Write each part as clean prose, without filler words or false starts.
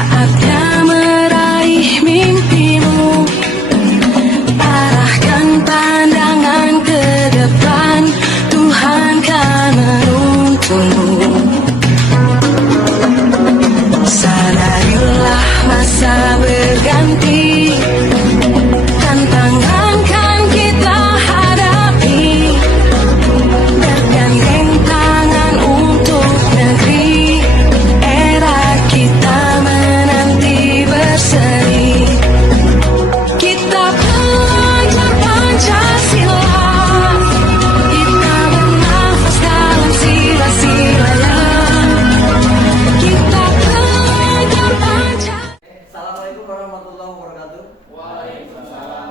saatnya meraih mimpimu. Arahkan pandangan ke depan, Tuhan kan menuntunmu. Sadarilah masa berganti, tantangan kan kita hadapi. Bergandeng tangan untuk negeri, era kita menanti berseri. Kita pelajar Pancasila, kita bernafas dalam sila-silanya. Kita pelajar Pancasila. Assalamualaikum warahmatullahi wabarakatuh. Waalaikumsalam.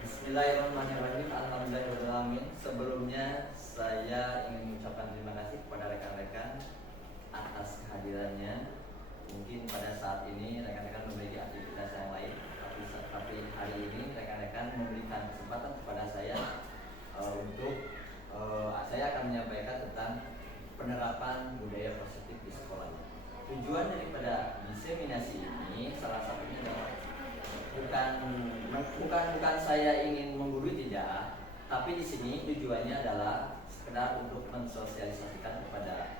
Bismillahirrahmanirrahim. Alhamdulillahirrahmanirrahim. Sebelumnya saya ingin mengucapkan terima kasih kepada rekan-rekan atas kehadirannya. Mungkin pada saat ini rekan-rekan memiliki aktivitas yang lain, tapi hari ini rekan-rekan memberikan kesempatan kepada saya untuk saya akan menyampaikan tentang penerapan budaya positif di sekolah. Tujuan daripada diseminasi ini salah satunya adalah bukan saya ingin menggurui, tidak, tapi di sini tujuannya adalah sekedar untuk mensosialisasikan kepada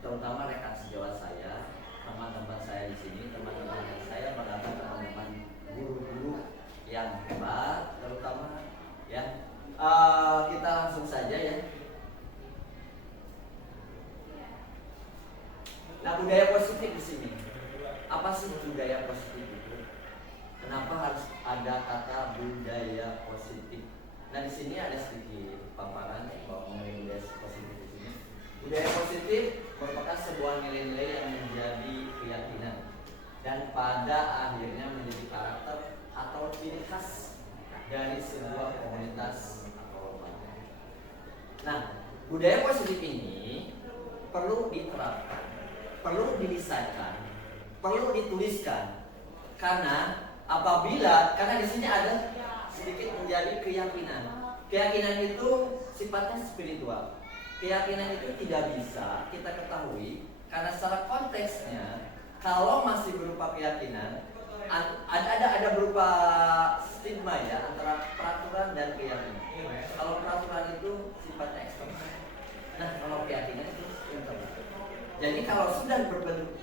terutama rekan sejawat saya, teman-teman saya di sini, teman-teman yang saya banggakan, teman-teman guru-guru yang hebat, terutama ya. Kita langsung saja ya. Nah, budaya positif di sini. Apa sih budaya positif itu? Kenapa harus ada kata budaya positif? Nah, di sini ada sedikit paparan bahwa mengenai budaya positif di sini. Budaya positif merupakan sebuah nilai-nilai yang menjadi keyakinan dan pada akhirnya menjadi karakter atau ciri khas dari sebuah komunitas atau lembaga. Nah, budaya positif ini perlu diterapkan, perlu didesainkan, perlu dituliskan, karena di sini ada sedikit menjadi keyakinan. Keyakinan itu sifatnya spiritual. Keyakinan itu tidak bisa kita ketahui karena secara konteksnya kalau masih berupa keyakinan ada berupa stigma ya antara peraturan dan keyakinan. Kalau peraturan itu sifatnya eksternal. Nah, kalau keyakinan itu internal. Jadi kalau sudah berbentuk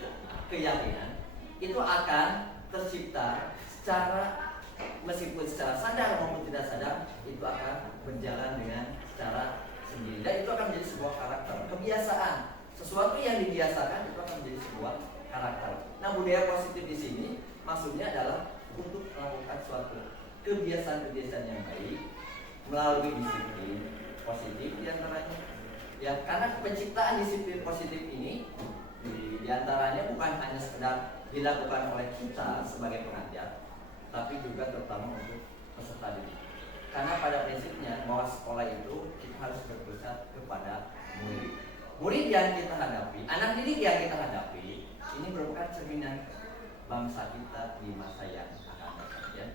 keyakinan, itu akan tercipta meskipun secara sadar maupun tidak sadar, itu akan berjalan dengan secara sendiri. Dan itu akan menjadi sebuah karakter, kebiasaan. Sesuatu yang dibiasakan itu akan menjadi sebuah karakter. Nah, budaya positif di sini maksudnya adalah untuk melakukan suatu kebiasaan-kebiasaan yang baik melalui disiplin positif diantaranya. Ya, karena penciptaan disiplin positif ini diantaranya bukan hanya sekedar dilakukan oleh kita sebagai pengajar, tapi juga terutama untuk peserta didik. Karena pada prinsipnya bahwa sekolah itu kita harus berpusat kepada murid. Murid yang kita hadapi, anak didik yang kita hadapi, ini merupakan cerminan bangsa kita di masa yang akan datang. Ya.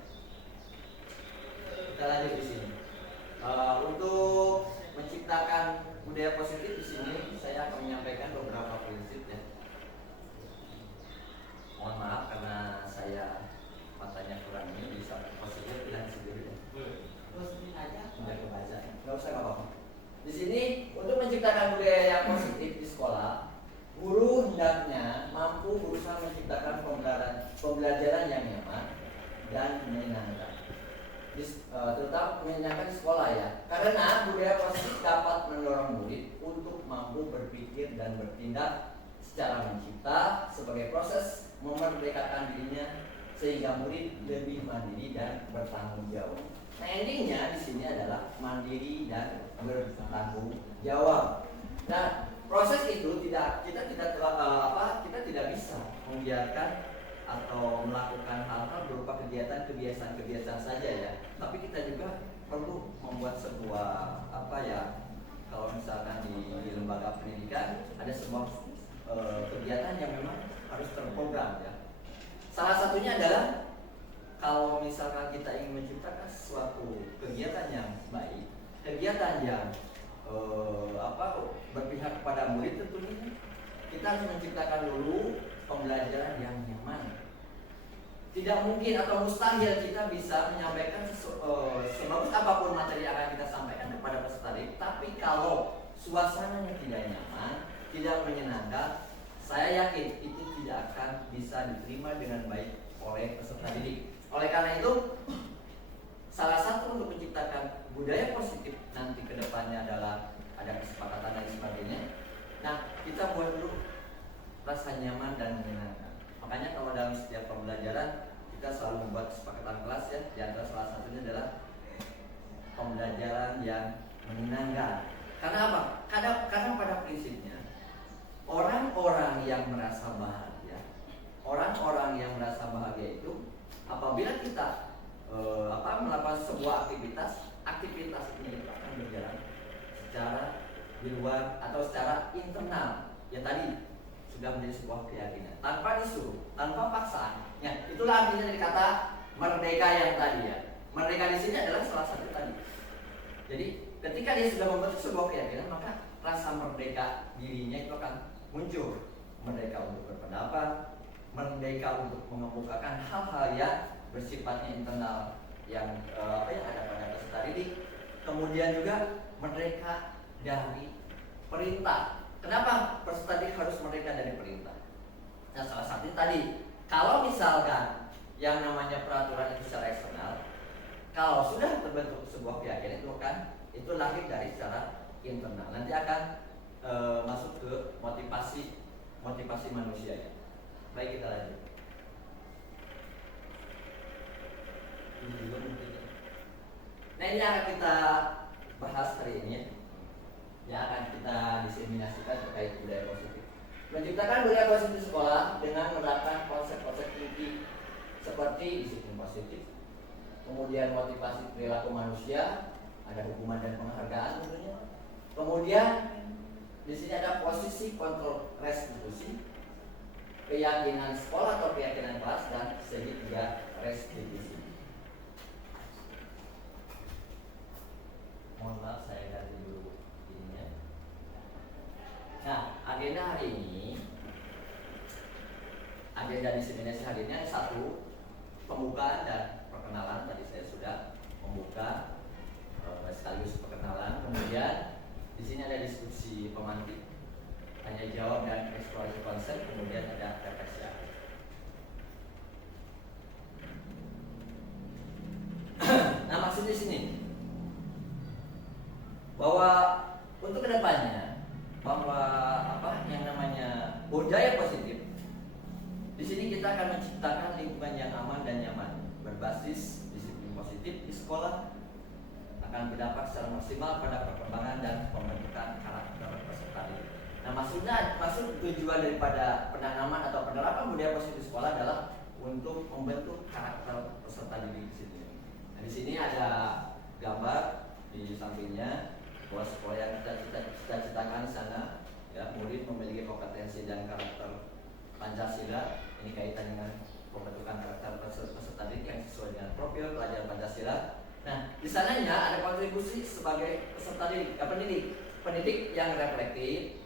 Kita lanjut di sini. Untuk menciptakan budaya positif di sini, saya akan menyampaikan beberapa prinsip ya. Mohon maaf karena saya matanya kurang ini, bisa positif bilang sendiri ya. Terus ini aja, sudah kebaca, nggak usah nggak apa-apa. Di sini untuk menciptakan budaya yang positif di sekolah, guru hendaknya mampu berusaha menciptakan pembelajaran yang nyaman dan menyenangkan. Terutama menyenangkan di sekolah ya. Karena budaya positif dapat mendorong murid untuk mampu berpikir dan bertindak secara mencipta sebagai proses memerdekakan dirinya sehingga murid lebih mandiri dan bertanggung jawab. Nah, endingnya di sini adalah mandiri dan bertanggung jawab. Nah, proses itu kita tidak bisa membiarkan atau melakukan hal-hal berupa kebiasaan-kebiasaan saja ya. Tapi kita juga perlu membuat sebuah kalau misalkan di lembaga pendidikan ada sebuah kegiatan yang memang harus terprogram ya. Salah satunya adalah kalau misalkan kita ingin menciptakan suatu kegiatan yang baik, kegiatan yang berpihak kepada murid, tentunya kita harus menciptakan dulu pembelajaran tidak mungkin atau mustahil kita bisa menyampaikan sebagus apapun materi yang akan kita sampaikan kepada peserta didik, tapi kalau suasananya tidak nyaman, tidak menyenangkan, saya yakin itu tidak akan bisa diterima dengan baik oleh peserta didik. Oleh karena itu, salah satu untuk menciptakan budaya positif nanti ke depannya adalah ada kesepakatan dan sebagainya. Nah, kita buat dulu rasa nyaman dan menyenangkan. Makanya kalau dalam setiap pembelajaran kita selalu membuat kesepakatan kelas ya. Di antara salah satunya adalah pembelajaran yang menyenangkan. Karena apa? Karena pada prinsipnya orang-orang yang merasa bahagia, orang-orang yang merasa bahagia itu apabila kita melakukan sebuah aktivitas ini akan berjalan secara di luar atau secara internal. Ya tadi sudah menjadi sebuah keyakinan tanpa disuruh, tanpa paksaan. Ya, itulah artinya dari kata merdeka yang tadi ya. Merdeka di sini adalah salah satu tadi. Jadi ketika dia sudah membentuk sebuah keyakinan, maka rasa merdeka dirinya itu akan muncul. Merdeka untuk berpendapat, merdeka untuk mengemukakan hal-hal yang bersifatnya internal yang yang ada pada peserta didik. Kemudian juga merdeka dari perintah. Kenapa peserta didik harus merdeka dari perintah? Nah, salah satunya tadi, kalau misalkan yang namanya peraturan itu secara eksternal, kalau sudah terbentuk sebuah keyakinan itu lahir dari secara internal. Nanti akan masuk ke motivasi manusia. Baik, kita lanjut. Nah, ini akan kita bahas hari ini, yang akan kita diseminasikan terkait budaya positif. Menciptakan budaya positif sekolah dengan menerapkan konsep-konsep inti seperti disiplin positif, kemudian motivasi perilaku manusia, ada hukuman dan penghargaan tentunya. Kemudian di sini ada posisi kontrol restitusi, keyakinan sekolah atau keyakinan kelas, dan segitiga restitusi. Mohon maaf saya ganti dulu ininya. Nah, agenda hari ini, agenda diseminasi hari ini ada satu, pembukaan dan perkenalan. Tadi saya sudah membuka sekaligus perkenalan. Kemudian di sini ada diskusi pemantik, tanya jawab dan eksplorasi konsep. Kemudian ada refleksi akhir. Nah, maksudnya di sini bahwa untuk kedepannya, bahwa yang namanya budaya positif, di sini kita akan menciptakan lingkungan yang aman dan nyaman berbasis disiplin positif di sekolah, akan berdampak secara maksimal pada perkembangan dan pembentukan karakter peserta didik. Nah, maksud tujuan daripada penanaman atau penerapan budaya positif di sekolah adalah untuk membentuk karakter peserta didik di sini. Nah, di sini ada gambar di sampingnya bahwa sekolah yang kita cita-citakan di sana, ya, murid memiliki kompetensi dan karakter Pancasila. Ini kaitan dengan pembentukan karakter peserta didik yang sesuai dengan profil pelajar Pancasila. Nah, di sananya ada kontribusi sebagai peserta didik, pendidik yang reflektif,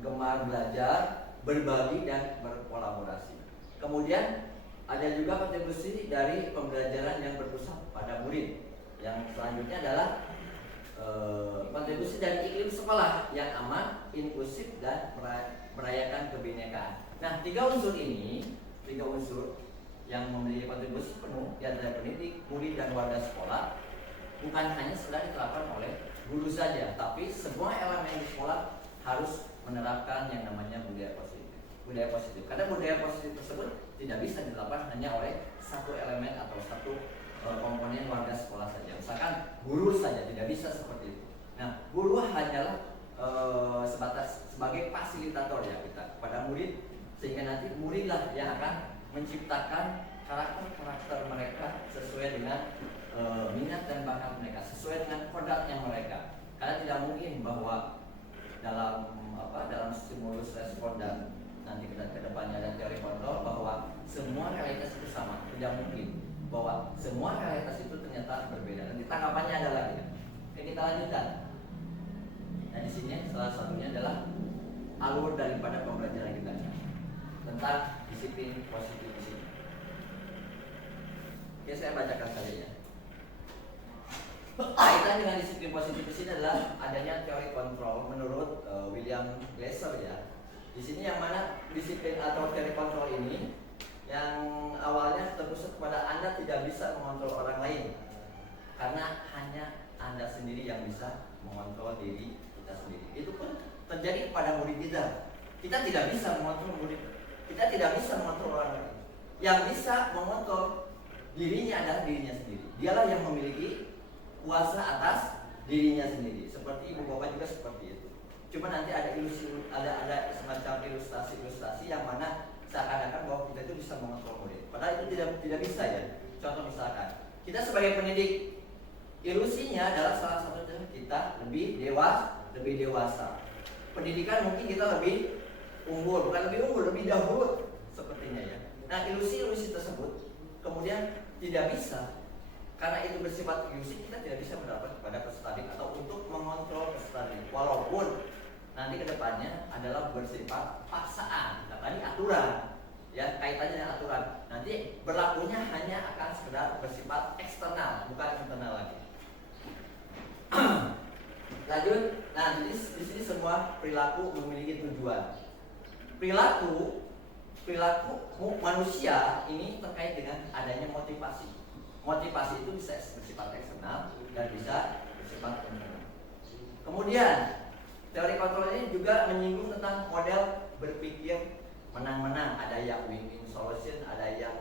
gemar belajar, berbagi dan berkolaborasi. Kemudian ada juga kontribusi dari pembelajaran yang berpusat pada murid. Yang selanjutnya adalah kontribusi dari iklim sekolah yang aman, inklusif, dan merayakan kebinekaan. Nah, tiga unsur yang memiliki kontribusi penuh di antara pendidik, murid, dan warga sekolah bukan hanya sekedar diterapkan oleh guru saja, tapi semua elemen di sekolah harus menerapkan yang namanya budaya positif. Karena budaya positif tersebut tidak bisa diterapkan hanya oleh satu elemen atau satu komponen warga sekolah saja. Misalkan guru saja tidak bisa seperti itu. Nah, guru hanyalah sebatas sebagai fasilitator ya kita kepada murid, sehingga nanti muridlah yang akan menciptakan karakter mereka sesuai dengan minat dan bakat mereka, sesuai dengan kodratnya mereka. Karena tidak mungkin bahwa dalam stimulus respon dan nanti kita ke depannya ada teori kontrol bahwa semua realitas itu sama. Tidak mungkin bahwa semua realitas itu ternyata berbeda. Nanti tanggapannya ada lagi. Oke, kita lanjutkan. Nah, di sini salah satunya adalah alur daripada pembelajaran kita tentang disiplin positif di sini. Oke, saya bacakan saja ya. Kaitan dengan disiplin positif di sini adalah adanya teori kontrol menurut William Glasser ya. Di sini yang mana disiplin atau teori kontrol ini yang awalnya terpusat kepada Anda tidak bisa mengontrol orang lain karena hanya Anda sendiri yang bisa mengontrol diri kita sendiri. Itu pun terjadi kepada murid kita. Kita tidak bisa mengontrol murid. Kita tidak bisa mengontrol orang lain. Yang bisa mengontrol dirinya adalah dirinya sendiri. Dialah yang memiliki kuasa atas dirinya sendiri. Seperti ibu bapak juga seperti itu. Cuma nanti ada ilusi, ada semacam ilustrasi yang mana seakan-akan bahwa kita itu bisa mengontrol murid. Padahal itu tidak bisa ya. Contoh misalkan, kita sebagai pendidik, ilusinya adalah salah satunya kita lebih dewasa. Pendidikan mungkin kita lebih unggul, bukan lebih unggul, lebih dahulu sepertinya ya. Nah, ilusi-ilusi tersebut kemudian tidak bisa. Karena itu bersifat ilusi, kita tidak bisa mendapat kepada peserta didik atau untuk mengontrol peserta didik. Walaupun nanti kedepannya adalah bersifat paksaan, tadi aturan, ya kaitannya dengan aturan. Nanti berlakunya hanya akan sekedar bersifat eksternal, bukan internal lagi. Lanjut, nah jadi di sini semua perilaku memiliki tujuan. Perilaku manusia ini terkait dengan adanya motivasi. Motivasi itu bisa bersifat eksternal dan bisa bersifat internal. Kemudian teori kontrol ini juga menyinggung tentang model berpikir menang-menang. Ada yang win-win solution, ada yang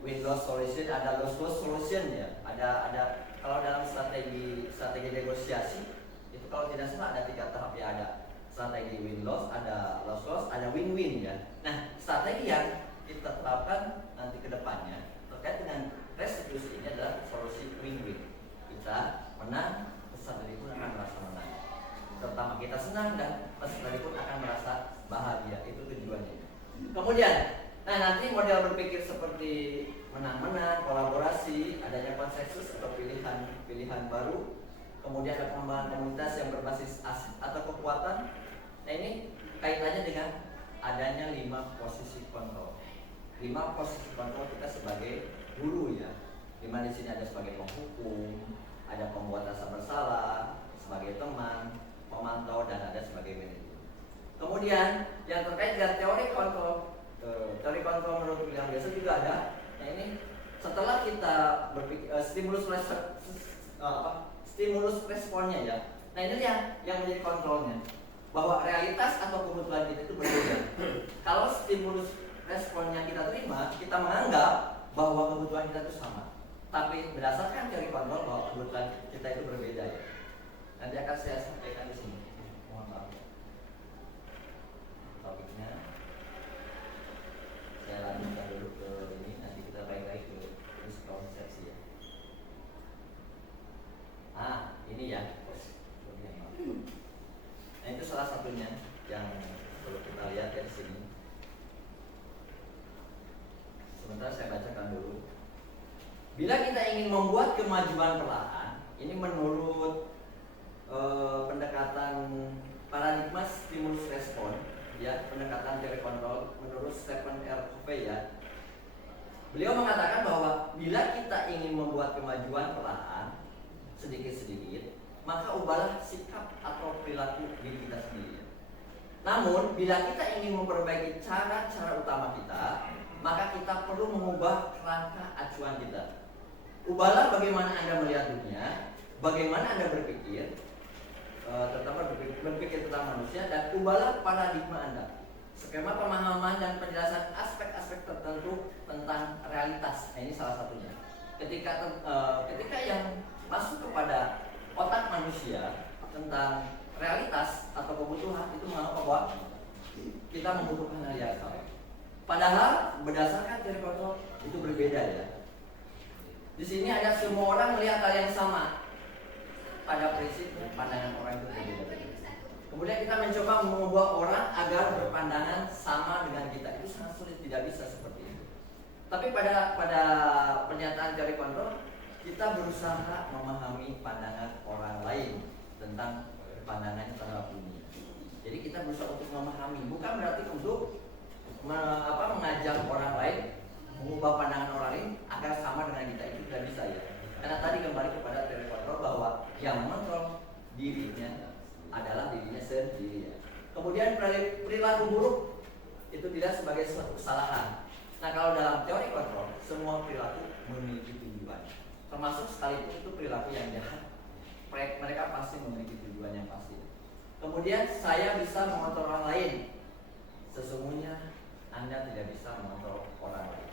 win-loss solution, ada loss-loss solution ya. Ada kalau dalam strategi negosiasi itu kalau tidak salah ada 3 tahap ya. Ada strategi win-loss, ada loss-loss, ada win-win ya. Nah, strategi yang kita terapkan nanti ke depannya terkait dengan restitusi ini adalah solusi win-win. Kita menang, peserta didik pun akan merasa menang. Terutama kita senang dan peserta didik pun akan merasa bahagia. Itu tujuannya. Kemudian, nah nanti model berpikir seperti menang-menang, kolaborasi, adanya konsensus atau pilihan baru. Kemudian ada pengembangan komunitas yang berbasis aset atau kekuatan. Nah ini kaitannya dengan adanya 5 posisi kontrol. 5 posisi kontrol kita sebagai guru ya. Dimana di sini ada sebagai penghukum, ada pembuat rasa bersalah, sebagai teman, pemantau dan ada sebagai manajer. Kemudian yang terkait dengan teori kontrol menurut William Glasser juga ada. Nah ini setelah kita berpikir stimulus responnya ya. Nah ini yang menjadi kontrolnya, bahwa realitas atau kebutuhan kita itu berbeda. Kalau stimulus responnya kita terima, kita menganggap bahwa kebutuhan kita itu sama. Tapi berdasarkan teori kontrol bahwa kebutuhan kita itu berbeda ya. Nanti akan saya sampaikan di sini. Mohon maaf. Topiknya saya lanjutkan dulu ke ini, nanti kita balik lagi ke miskonsepsi ya. Ini ya. Nah itu salah satunya yang perlu kita lihat ya di sini. Sebentar saya bacakan dulu. Bila kita ingin membuat kemajuan perlahan, ini menurut pendekatan paradigma stimulus respon, ya pendekatan teori kontrol menurut Stephen R. Covey ya. Beliau mengatakan bahwa bila kita ingin membuat kemajuan perlahan, sedikit-sedikit, maka ubahlah sikap atau perilaku diri kita sendiri. Namun, bila kita ingin memperbaiki cara-cara utama kita, maka kita perlu mengubah kerangka acuan kita. Ubahlah bagaimana Anda melihat dunia, bagaimana Anda berpikir, terutama berpikir tentang manusia, dan ubahlah paradigma Anda. Skema pemahaman dan penjelasan aspek-aspek tertentu tentang realitas. Nah, ini salah satunya. Ketika yang masuk kepada otak manusia tentang realitas atau kebutuhan itu menganggap bahwa kita membutuhkan hal yang sama. Padahal berdasarkan teori kontrol itu berbeda ya. Di sini ada semua orang melihat hal yang sama. Pada prinsipnya pandangan orang itu berbeda. Kemudian kita mencoba mengubah orang agar berpandangan sama dengan kita. Itu sangat sulit, tidak bisa seperti itu. Tapi pada pernyataan teori kontrol, kita berusaha memahami pandangan orang lain tentang pandangannya terhadap dunia. Jadi kita berusaha untuk memahami, bukan berarti untuk mengajak orang lain mengubah pandangan orang lain agar sama dengan kita itu tidak bisa ya. Karena tadi kembali kepada teori kontrol bahwa yang mengontrol dirinya adalah dirinya sendiri. Kemudian perilaku buruk itu tidak sebagai suatu kesalahan. Nah kalau dalam teori kontrol semua perilaku memiliki tujuan, termasuk sekalipun itu perilaku yang jahat, mereka pasti memiliki tujuan yang pasti. Kemudian saya bisa mengontrol orang lain, sesungguhnya Anda tidak bisa mengontrol orang lain.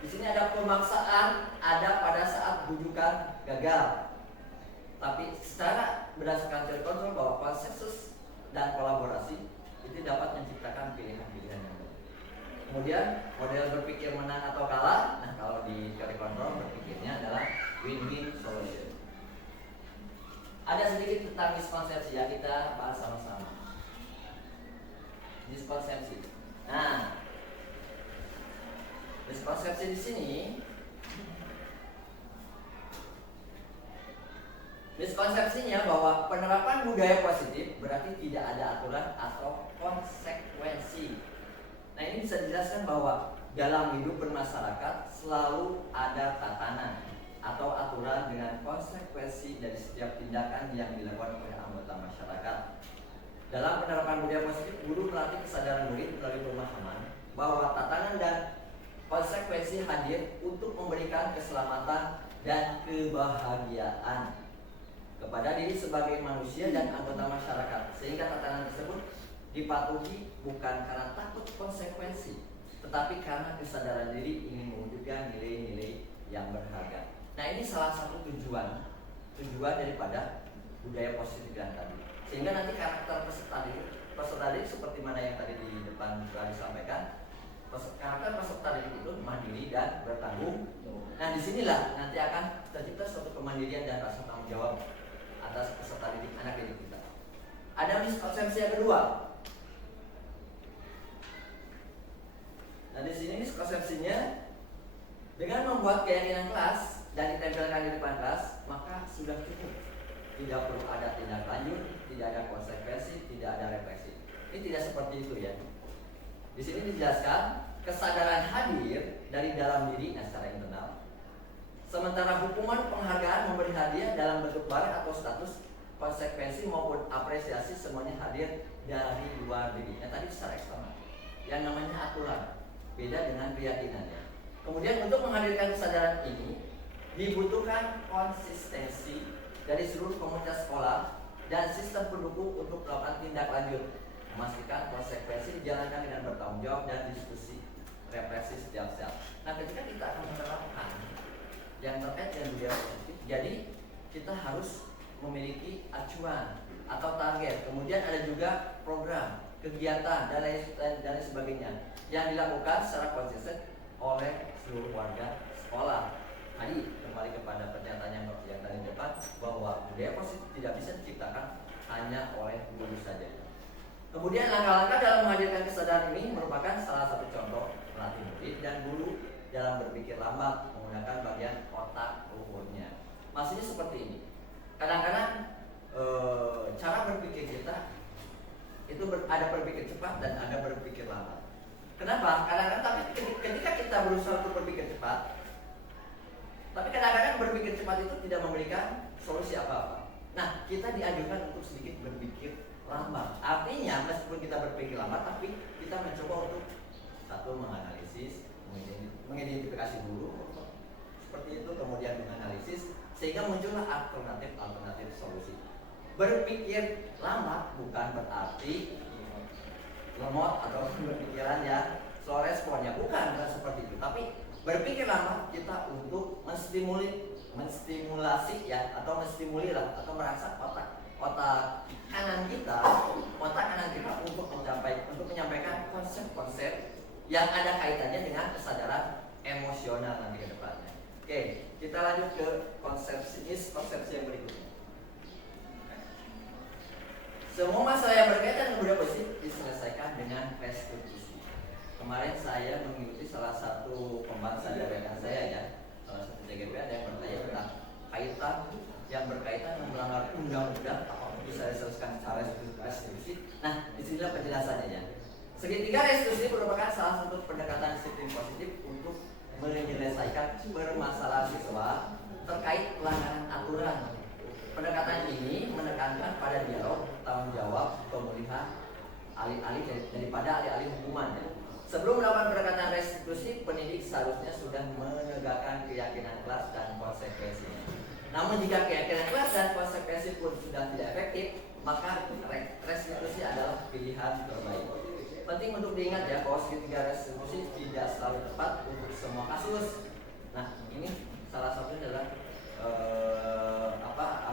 Di sini ada pemaksaan, ada pada saat bujukan gagal. Tapi secara berdasarkan teori kontrol bahwa konsensus dan kolaborasi itu dapat menciptakan pilihan-pilihan yang baik. Kemudian model berpikir menang atau kalah. Nah kalau di teori kontrol berpikirnya adalah win-win solution. Ada sedikit tentang miskonsepsi yang kita bahas sama-sama. Miskonsepsi. Nah, miskonsepsi di sini, miskonsepsinya bahwa penerapan budaya positif berarti tidak ada aturan atau konsekuensi. Nah ini bisa dijelaskan bahwa dalam hidup bermasyarakat selalu ada tatanan atau aturan dengan konsekuensi dari setiap tindakan yang dilakukan oleh anggota masyarakat. Dalam penerapan budaya positif, guru melatih kesadaran murid melalui pemahaman bahwa tatanan dan konsekuensi hadir untuk memberikan keselamatan dan kebahagiaan kepada diri sebagai manusia dan anggota masyarakat, sehingga tatanan tersebut dipatuhi bukan karena takut konsekuensi, tetapi karena kesadaran diri ingin mewujudkan nilai-nilai yang berharga. Nah ini salah satu tujuan daripada budaya positif yang tadi. Sehingga nanti karakter peserta didik seperti mana yang tadi di depan telah disampaikan. Karakter peserta didik itu mandiri dan bertanggung. Nah disinilah nanti akan tercipta suatu kemandirian dan rasa tanggung jawab atas peserta didik anak didik kita. Ada miskonsepsi yang kedua. Nah di sini miskonsepsinya, dengan membuat keyakinan kelas dan ditempelkan di depan kelas, maka sudah cukup. Tidak perlu ada tindak lanjut, tidak ada konsekuensi, tidak ada refleksi. Ini tidak seperti itu ya. Di sini dijelaskan kesadaran hadir dari dalam diri secara internal. Sementara hukuman penghargaan memberi hadiah dalam bentuk barang atau status, konsekuensi maupun apresiasi semuanya hadir dari luar diri. Yang tadi secara eksternal. Yang namanya aturan, beda dengan keyakinannya. Kemudian untuk menghadirkan kesadaran ini dibutuhkan konsistensi dari seluruh komunitas sekolah dan sistem pendukung untuk melakukan tindak lanjut, memastikan konsekuensi dijalankan dengan bertanggung jawab dan diskusi refleksi setiap saat. Nah ketika kita akan menerapkan yang terkait dengan budaya positif, jadi kita harus memiliki acuan atau target. Kemudian ada juga program, kegiatan dan lain sebagainya yang dilakukan secara konsisten oleh seluruh warga sekolah. Tadi kembali kepada pernyataan yang tadi depan bahwa budaya positif tidak bisa diciptakan hanya oleh guru saja. Kemudian langkah-langkah dalam menghadirkan kesadaran ini merupakan salah satu contoh melatih murid dan guru dalam berpikir lambat menggunakan bagian otak luhurnya. Maksudnya seperti ini. Kadang-kadang cara berpikir kita itu ada berpikir cepat dan ada berpikir lambat. Kenapa? Kadang-kadang tapi ketika kita berusaha untuk berpikir cepat, tapi kadang-kadang berpikir cepat itu tidak memberikan solusi apa-apa. Nah, kita dianjurkan untuk sedikit berpikir lambat. Artinya meskipun kita berpikir lambat, tapi kita mencoba untuk satu menganalisis, mengidentifikasi dulu seperti itu, kemudian menganalisis sehingga muncullah alternatif solusi. Berpikir lambat bukan berarti lemot atau berpikiran yang slow responnya, bukan seperti itu. Tapi berpikir lambat kita untuk menstimulasi ya, atau menstimuli lah, atau merasa otak kanan kita untuk menyampaikan konsep-konsep yang ada kaitannya dengan kesadaran emosional nanti ke depannya. Oke, kita lanjut ke konsepsi yang berikutnya. Semua masalah yang berkaitan dengan budaya positif diselesaikan dengan restitusi. Kemarin saya mengikuti salah satu pembahasan dari rekan saya ya, salah satu TGP ada yang bertanya tentang kaitan yang berkaitan dengan melanggar undang-undang apakah bisa diselesaikan secara restitusi. Nah, disinilah penjelasannya ya. Segitiga restitusi merupakan salah satu pendekatan disiplin positif untuk menyelesaikan permasalahan siswa terkait pelanggaran aturan. Pendekatan ini menekankan pada dialog, tanggung jawab, pemulihan, alih-alih daripada alih-alih hukuman. Sebelum melakukan pendekatan restitusi, pendidik seharusnya sudah menegakkan keyakinan kelas dan konsekuensinya. Namun jika keyakinan kelas dan konsekuensi pun sudah tidak efektif, maka restitusi adalah pilihan terbaik. Penting untuk diingat ya bahwa segitiga restitusi tidak selalu tepat untuk semua kasus. Nah, ini salah satunya adalah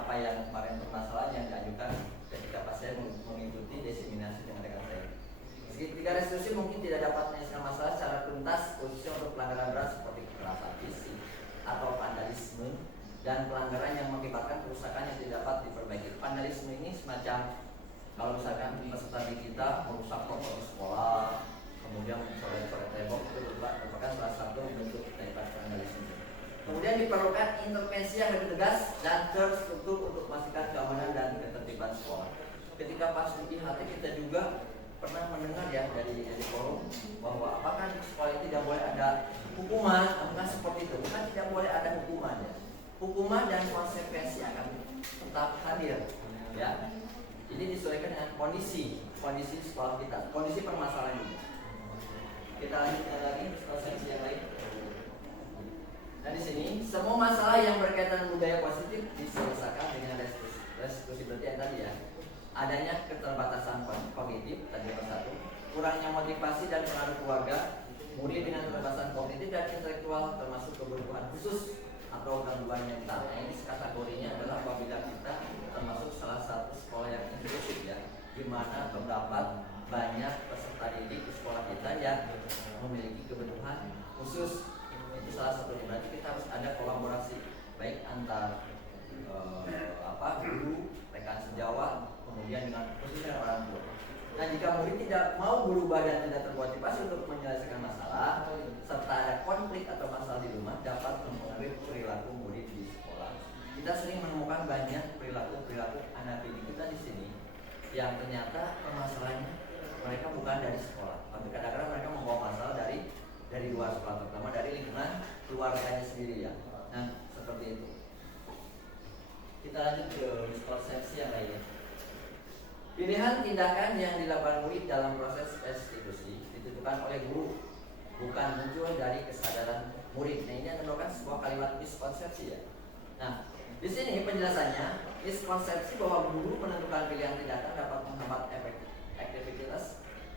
apa yang kemarin permasalahan yang diajukan ketika pasien mengikuti diseminasi dengan rekan saya. Segitiga restitusi mungkin tidak dapat menyelesaikan masalah secara tuntas, khususnya untuk pelanggaran berat seperti kekerasan fisik atau vandalisme dan pelanggaran yang mengakibatkan kerusakan yang tidak dapat diperbaiki. Vandalisme ini semacam kalau misalkan peserta didik kita merusak properti sekolah, kemudian mencoret-coret tembok, itu merupakan salah satu bentuk daripada vandalisme. Kemudian diperlukan intervensi yang lebih tegas dan terstruktur untuk memastikan keamanan dan ketertiban sekolah. Ketika pas di HT kita juga pernah mendengar ya dari forum bahwa apakah di sekolah itu tidak boleh ada hukuman, apakah seperti itu? Kan tidak boleh ada hukuman ya. Hukuman dan konsekuensi akan tetap hadir ya. Ini disesuaikan dengan kondisi sekolah kita, kondisi permasalahan ini. Kita lanjutkan lagi konsekuensi yang lain. Nah di sini semua masalah yang berkaitan budaya positif diselesaikan dengan restitusi berarti yang tadi ya. Adanya keterbatasan kognitif tadi yang satu, kurangnya motivasi dan pengaruh keluarga, murid dengan keterbatasan kognitif dan intelektual termasuk kebutuhan khusus atau gangguan mental. Nah, ini kategorinya adalah apabila kita termasuk salah satu sekolah yang inklusif ya, di mana terdapat banyak peserta didik di sekolah kita yang memiliki kebutuhan khusus. Itu salah satunya. Berarti kita harus ada kolaborasi baik antar guru, rekan sejawat, kemudian dengan khususnya orang tua. Nah jika murid tidak mau berubah dan tidak termotivasi untuk menyelesaikan masalah, serta ada konflik atau masalah di rumah, dapat mempengaruhi perilaku murid di sekolah. Kita sering menemukan banyak perilaku anak didik kita di sini yang ternyata permasalahannya mereka bukan dari sekolah, tapi kadang-kadang mereka membawa masalah dari luar sekolah, terutama dari lingkungan keluarganya sendiri ya. Nah seperti itu. Kita lanjut ke miskonsepsi yang lainnya. Pilihan tindakan yang dilakukan murid dalam proses restitusi ditentukan oleh guru, bukan muncul dari kesadaran murid. Nah ini yang merupakan sebuah kalimat miskonsepsi ya. Nah di sini penjelasannya, miskonsepsi bahwa guru menentukan pilihan tindakan dapat menghambat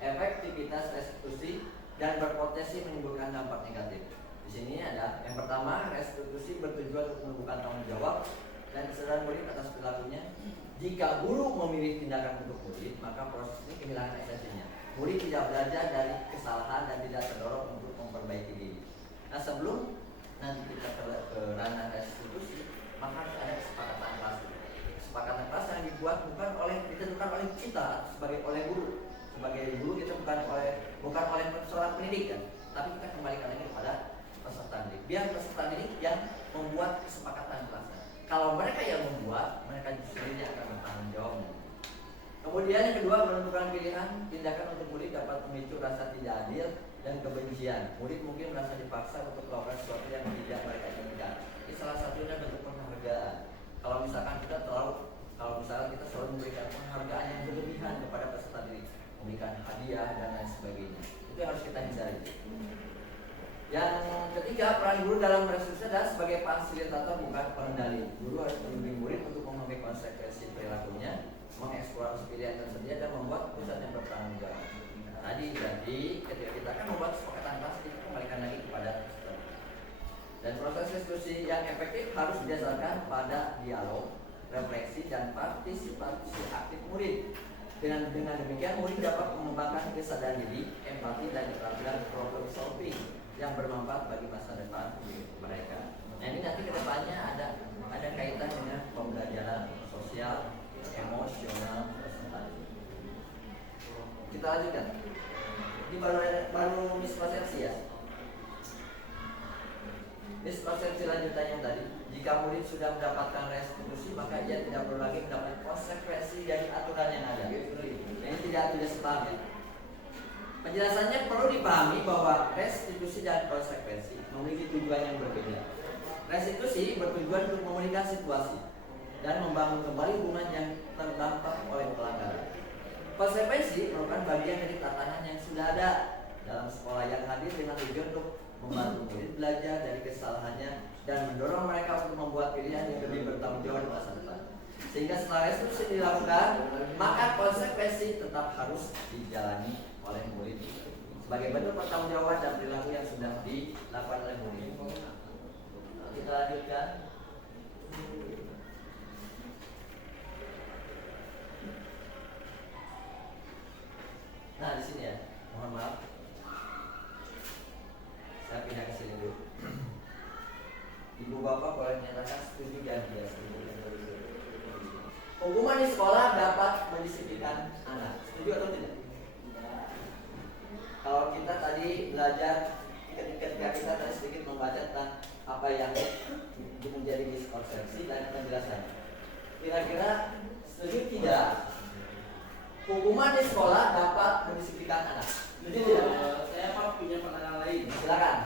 efektivitas restitusi dan berpotensi menimbulkan dampak negatif. Di sini ada yang pertama, restitusi bertujuan untuk menumbuhkan tanggung jawab dan kesadaran murid atas perilakunya. Jika guru memilih tindakan untuk murid, maka proses ini kehilangan esensinya. Murid tidak belajar dari kesalahan dan tidak terdorong untuk memperbaiki diri. Nah sebelum nanti kita ke ranah restitusi, maka harus ada kesepakatan kelas. Kesepakatan kelas yang ditentukan oleh kita oleh guru. Sebagai guru kita bukan oleh seorang pendidik kan, tapi kita kembalikan lagi kepada peserta didik. Biar peserta didik yang membuat kesepakatan kelasnya. Kalau mereka yang membuat, mereka sendiri akan bertanggung jawab. Kemudian yang kedua, menentukan pilihan tindakan untuk murid dapat memicu rasa tidak adil dan kebencian. Murid mungkin merasa dipaksa untuk melakukan sesuatu yang tidak mereka inginkan. Ini salah satunya bentuk penghargaan. Kalau misalkan kita selalu memberikan penghargaan yang berlebihan kepada peserta didik, memberikan hadiah dan lain sebagainya, itu yang harus kita hindari. Yang ketiga, peran guru dalam restitusi adalah sebagai fasilitator bukan pengendali. Guru harus membimbing murid untuk memahami konsekuensi perilakunya, mengeksplorasi pilihan tersedia dan membuat pusat yang bertanggung jawab. Tadi jadi ketika kita akan membuat kesepakatan kelas, kita kembalikan lagi kepada peserta. Dan proses restitusi yang efektif harus didasarkan pada dialog, refleksi dan partisipasi aktif murid. Dengan demikian murid dapat mengembangkan kesadaran diri, empati dan keterampilan problem solving yang bermanfaat bagi masa depan mereka. Nah ini nanti kedepannya ada kaitan dengan pembelajaran sosial, emosional, peserta. Kita lanjutkan. Ini baru miskonsepsi ya. Miskonsepsi lanjutannya tadi, jika murid sudah mendapatkan restitusi maka ia tidak perlu lagi mendapat konsekuensi dari aturan yang ada. Ini tidak sepaham ya. Penjelasannya perlu dipahami bahwa restitusi dan konsekuensi memiliki tujuan yang berbeda. Restitusi bertujuan untuk memulihkan situasi dan membangun kembali hubungan yang terdampak oleh pelanggaran. Konsekuensi merupakan bagian dari tatanan yang sudah ada dalam sekolah yang hadir dengan tujuan untuk membantu murid belajar dari kesalahannya dan mendorong mereka untuk membuat pilihan yang lebih bertanggung jawab di masa depan. Sehingga setelah restitusi dilakukan, maka konsekuensi tetap harus dijalani oleh murid sebagai bentuk pertanggungjawaban dan perilaku yang sudah dilakukan oleh murid. Kita lanjutkan. Nah di sini ya, mohon maaf, saya pindah ke sini dulu. Ibu bapak boleh menyatakan setuju dan tidak setuju. Hukuman di sekolah dapat mendisiplinkan anak. Setuju atau tidak? Kalau kita tadi belajar, ketika kita tadi sedikit membaca tentang apa yang menjadi miskonsepsi dan penjelasannya, kira-kira setuju tidak? Hukuman di sekolah dapat mendisiplinkan anak. Setuju tidak? Saya punya pandangan lain. Silakan.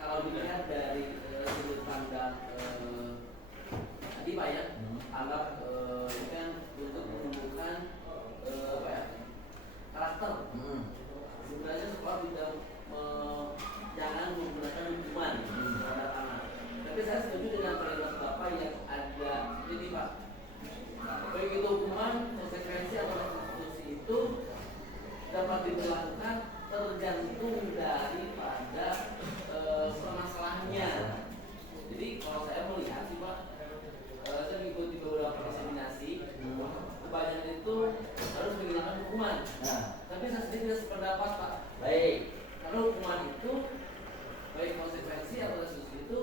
Kalau dilihat dari sudut pandang tadi Pak ya, anggap ini kan untuk menumbuhkan apa ya, karakter. Sebenarnya sekolah tidak jangan menggunakan hukuman terhadap anak. Tapi saya setuju dengan pendapat Bapak yang ada ini Pak. Baik itu hukuman, konsekuensi atau restitusi itu dapat diberlakukan tergantung daripada permasalahannya. Jadi kalau saya melihat sih Pak, saya mengikuti beberapa diseminasi, kebanyakan itu harus menghilangkan hukuman. Nah, Tapi saya sendiri tidak sependapat Pak. baik. Karena hukuman itu baik konsekuensi atau restitusi itu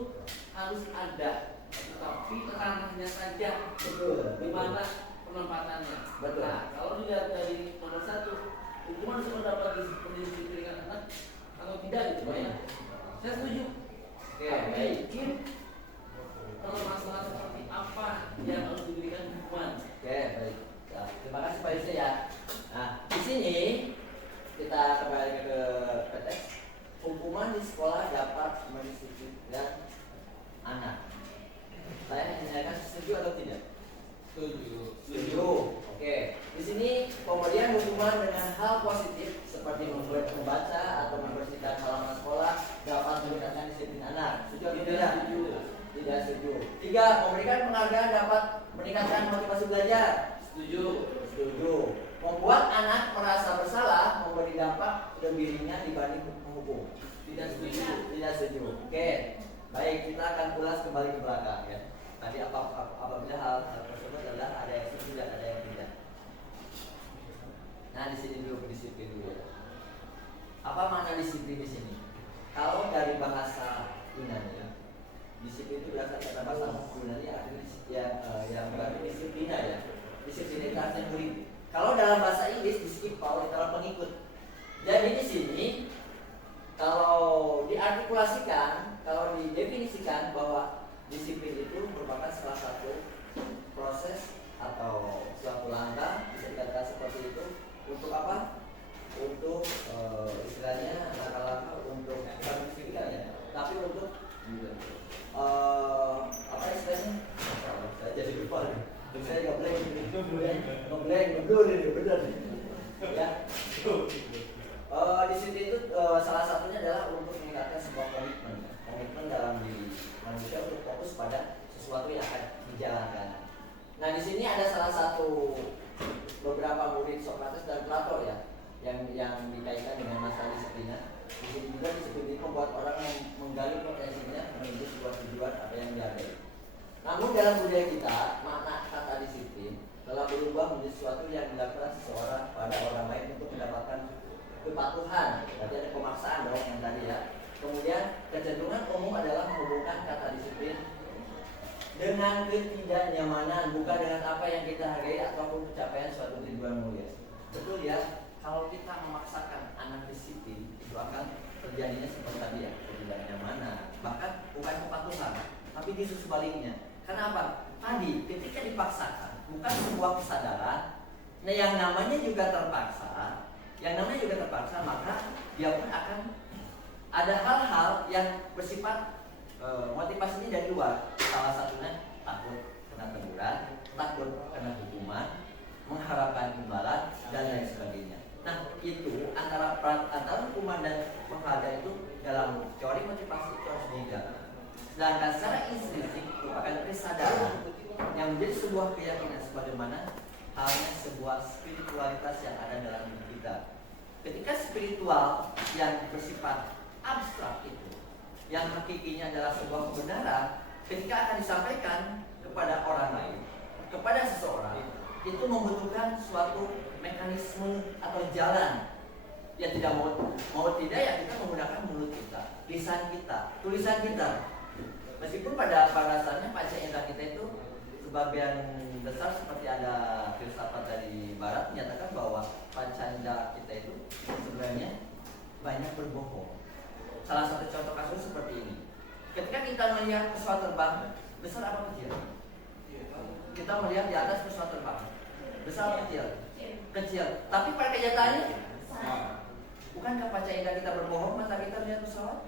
harus ada, tetapi ranahnya saja. Betul. Di mana penempatannya. Betul. Nah, kalau dilihat dari nomor 1, hukuman sudah dapat didisiplinkan anak atau tidak gitu Pak ya. Saya setuju. Oke, Tapi baik. mungkin kalau masalah seperti apa yang harus diberikan hukuman. Oke, baik. Ya, terima kasih Pak Yusri ya. Nah, di sini kita kembali ke teks. Hukuman di sekolah dapat mendisiplinkan anak. Saya menanyakan setuju atau tidak? Setuju. Setuju. Oke. Di sini pemberian hukuman dengan hal positif seperti membaca atau membersihkan halaman sekolah dapat meningkatkan disiplin anak. Setuju atau tidak? Tidak setuju. 3. Memberikan penghargaan dapat meningkatkan motivasi belajar. Setuju. Setuju. Membuat anak merasa bersalah memberi dampak lebih ringan dibanding menghukum. Tidak setuju. Tidak setuju. Oke. Baik, kita akan ulas kembali ke belakang ya. Tadi apabila hal tersebut adalah ada yang setuju dan ada yang tidak. Nah, di sini dulu disiplin dulu ya. Apa makna disiplin di sini? Kalau dari bahasa Yunani, disiplin itu berasal dari bahasa Yunani artinya yang berarti disiplina ya. Disiplin itu artinya murid. Kalau dalam bahasa Inggris disciple itu adalah pengikut. Jadi di sini kalau diartikulasikan, kalau didefinisikan bahwa disiplin itu merupakan salah satu proses atau suatu langkah, bisa dikatakan seperti itu, untuk apa? Untuk istilahnya langkah-langkah untuk bukan mensiplin ya, tapi untuk apa istilahnya? Saya jadi lupa nih. Saya ngeblank ini bener ya. Disiplin itu salah satunya adalah untuk meningkatkan sebuah komitmen dalam diri manusia untuk fokus pada sesuatu yang akan dijalankan. Nah, di sini ada salah satu beberapa murid Socrates dan Plato ya, yang dikaitkan dengan masalah disiplin. Di sini juga disiplin itu membuat orang yang menggali potensinya menuju sebuah tujuan apa yang dihargai. Namun dalam budaya kita, makna kata disiplin telah berubah menjadi sesuatu yang dilakukan seseorang pada orang lain untuk mendapatkan kepatuhan. Berarti ada pemaksaan dong yang tadi ya. Kemudian kecenderungan umum adalah menghubungkan kata disiplin dengan ketidaknyamanan, bukan dengan apa yang kita hargai ataupun pencapaian suatu tujuan mulia. Betul ya, kalau kita memaksakan anak disiplin itu akan terjadinya seperti tadi ya, ketidaknyamanan, bahkan bukan kepatuhan, tapi justru sebaliknya. Kenapa? Tadi ketika dipaksakan bukan sebuah kesadaran, nah yang namanya juga terpaksa, maka dia pun akan ada hal-hal yang bersifat motivasinya dari luar. Salah satunya takut kena teguran, takut kena hukuman, mengharapkan imbalan dan lain sebagainya. Nah, itu antara hukuman dan penghargaan itu dalam teori motivasi itu harus dijaga. Sedangkan secara intrinsik merupakan kesadaran yang menjadi sebuah keyakinan sebagaimana halnya sebuah spiritualitas yang ada dalam diri kita. Ketika spiritual yang bersifat abstrak itu, yang hakikinya adalah sebuah kebenaran, ketika akan disampaikan kepada orang lain, kepada seseorang, itu membutuhkan suatu mekanisme atau jalan. Ya tidak mau tidak ya kita menggunakan mulut kita, lisan kita, tulisan kita. Meskipun pada dasarnya panca indera kita itu sebagian besar seperti ada filsafat dari barat menyatakan bahwa panca indera kita itu sebenarnya banyak berbohong. Salah satu contoh kasus seperti ini. Ketika kita melihat pesawat terbang, besar apa kecil? Kita melihat di atas pesawat terbang, besar apa kecil? Kecil. Tapi pada kenyataannya, bukankah panca indera kita berbohong masa kita melihat pesawat?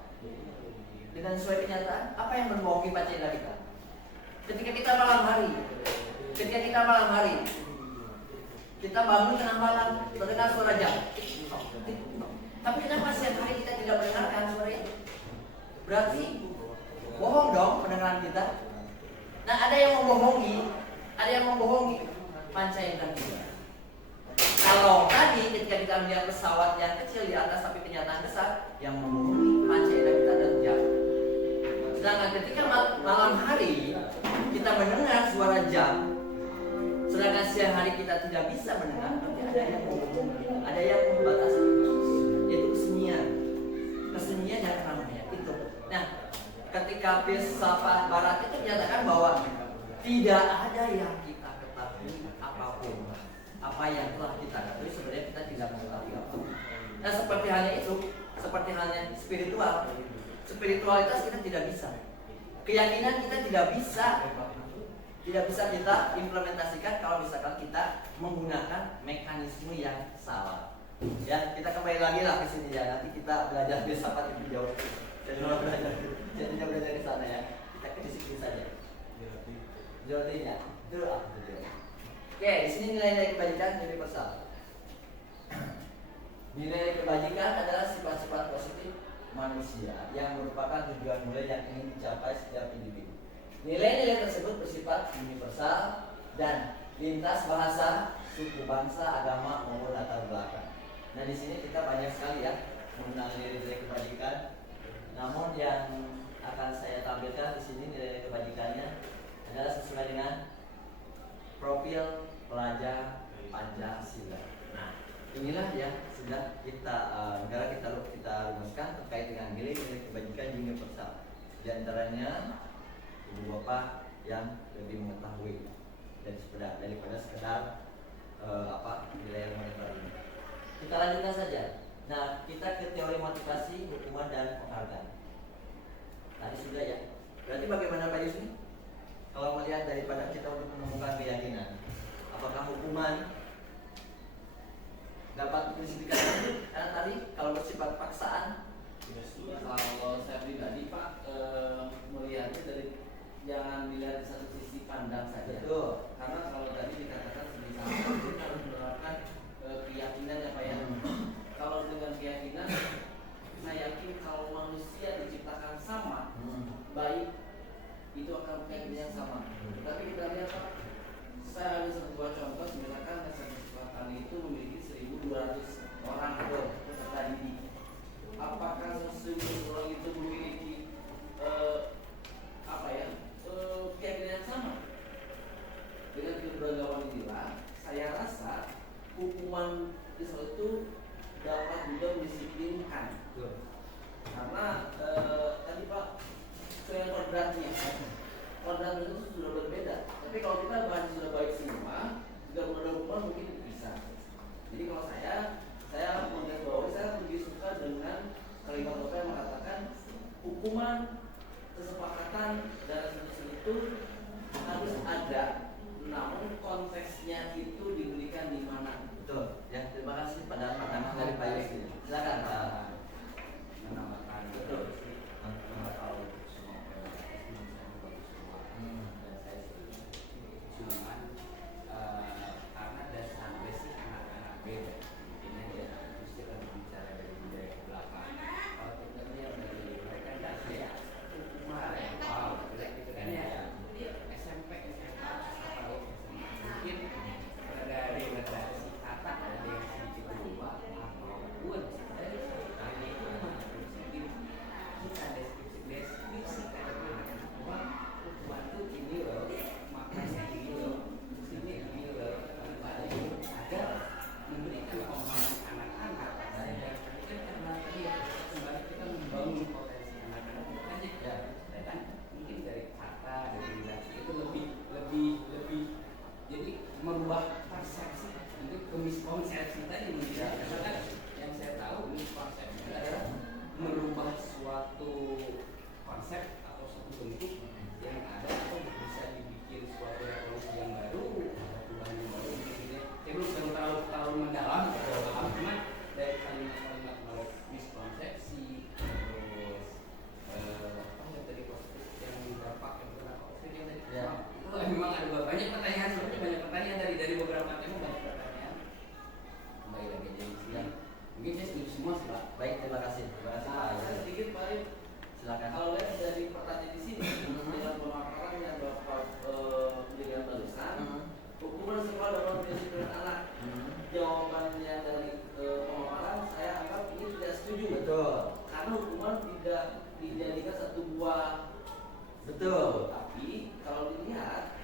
Dengan sesuai kenyataan, apa yang membohongi panca indera kita? Ketika kita malam hari, kita bangun tengah malam, terdengar suara jam. Tapi kenapa setiap hari kita tidak mendengarkan suara itu? Berarti bohong dong pendengaran kita. Nah, ada yang membohongi panca indera kita. Kalau tadi ketika kita melihat pesawat yang kecil di atas tapi kenyataan besar, yang membohongi panca indera kita adalah jam. Sedangkan ketika malam hari kita mendengar suara jam, sedangkan siang hari kita tidak bisa mendengar, berarti ada yang membatasi, yaitu kesenian yang namanya itu. Nah, ketika filsafat barat itu menyatakan bahwa tidak ada yang kita ketahui apapun, apa yang telah kita ketahui sebenarnya kita tidak mengetahui apapun. Nah, seperti halnya spiritualitas kita tidak bisa, keyakinan kita tidak bisa kita implementasikan kalau misalkan kita menggunakan mekanisme yang salah. Ya, kita kembali lagi lah ke sini ya. Nanti kita belajar filsafat lebih jauh. Jadi belajar di sana ya. Kita ke sini saja. Jodinya, itu apa tujuannya? Oke, di sini nilai-nilai kebajikan universal. Nilai kebajikan adalah sifat-sifat positif manusia yang merupakan tujuan mulia yang ingin dicapai setiap individu. Nilai-nilai tersebut bersifat universal dan lintas bahasa, suku, bangsa, agama maupun latar belakang. Nah, di sini kita banyak sekali ya mengenal nilai-nilai kebajikan. Namun yang akan saya tampilkan di sini nilai kebajikannya adalah sesuai dengan profil pelajar Pancasila. Nah, inilah ya sudah kita rumuskan terkait dengan nilai-nilai kebajikan universal. Di antaranya ibu bapak yang lebih mengetahui daripada sekedar nilai yang moneter ini. Kita lanjutkan saja. Nah, kita ke teori motivasi, hukuman dan penghargaan. Tadi sudah ya. Berarti bagaimana Pak Yusni? Kalau melihat daripada kita untuk menemukan keyakinan, apakah hukuman dapat diklasifikasikan karena tadi kalau bersifat paksaan? Kalau saya pribadi Pak melihatnya dari jangan dilihat di satu sisi pandang saja. Betul. Karena kalau tadi dikatakan sebisa kita harus menerapkan keyakinan ya Pak ya. Kalau dengan keyakinan, saya yakin kalau manusia diciptakan sama, baik itu akan keyakinan yang sama. Tapi kita lihat Pak, saya ambil sebuah contoh, misalkan SMK itu memiliki 1.200 orang peserta didik. Apakah seseorang itu memiliki keyakinan yang sama? Dengan keberagaman inilah saya rasa hukuman itu dapat juga mendisiplinkan. Karena tadi Pak soal kodratnya itu sudah berbeda. Tapi kalau kita bahas sudah baik semua, tidak ada hukuman mungkin bisa. Jadi kalau saya menggarisbawahi, saya lebih suka dengan kalimat Bapak yang mengatakan hukuman, kesepakatan dan seterusnya itu harus ada, namun konteksnya itu diberikan di mana. Betul. Ya, terima kasih pada pandangan dari Pak Yusni. Silakan Pak. suatu konsep atau suatu bentuk yang ada atau bisa dibikin suatu revolusi yang baru atau perubahan yang baru mungkin saya belum terlalu mendalam cuman dari kalimat-kalimat melalui miskonsepsi terus apa tadi positif yang berdampak yang berdampak positif yang tadi Ya. itu memang ada banyak pertanyaan sebenarnya banyak pertanyaan dari beberapa tema banyak pertanyaan kembali lagi jadi siang mungkin saya setuju semua sih Pak. Baik, terima kasih Pak Saya Yusuf. sedikit Pak Arif. Silakan. Kalau lihat dari pertanyaan di sini dengan pemaparan yang Bapak berikan barusan, hukuman sekolah dalam pendisiplinan anak. Jawabannya dari pemaparan saya anggap ini tidak setuju. Betul. Karena hukuman tidak dijadikan satu buah. Betul. Tapi kalau dilihat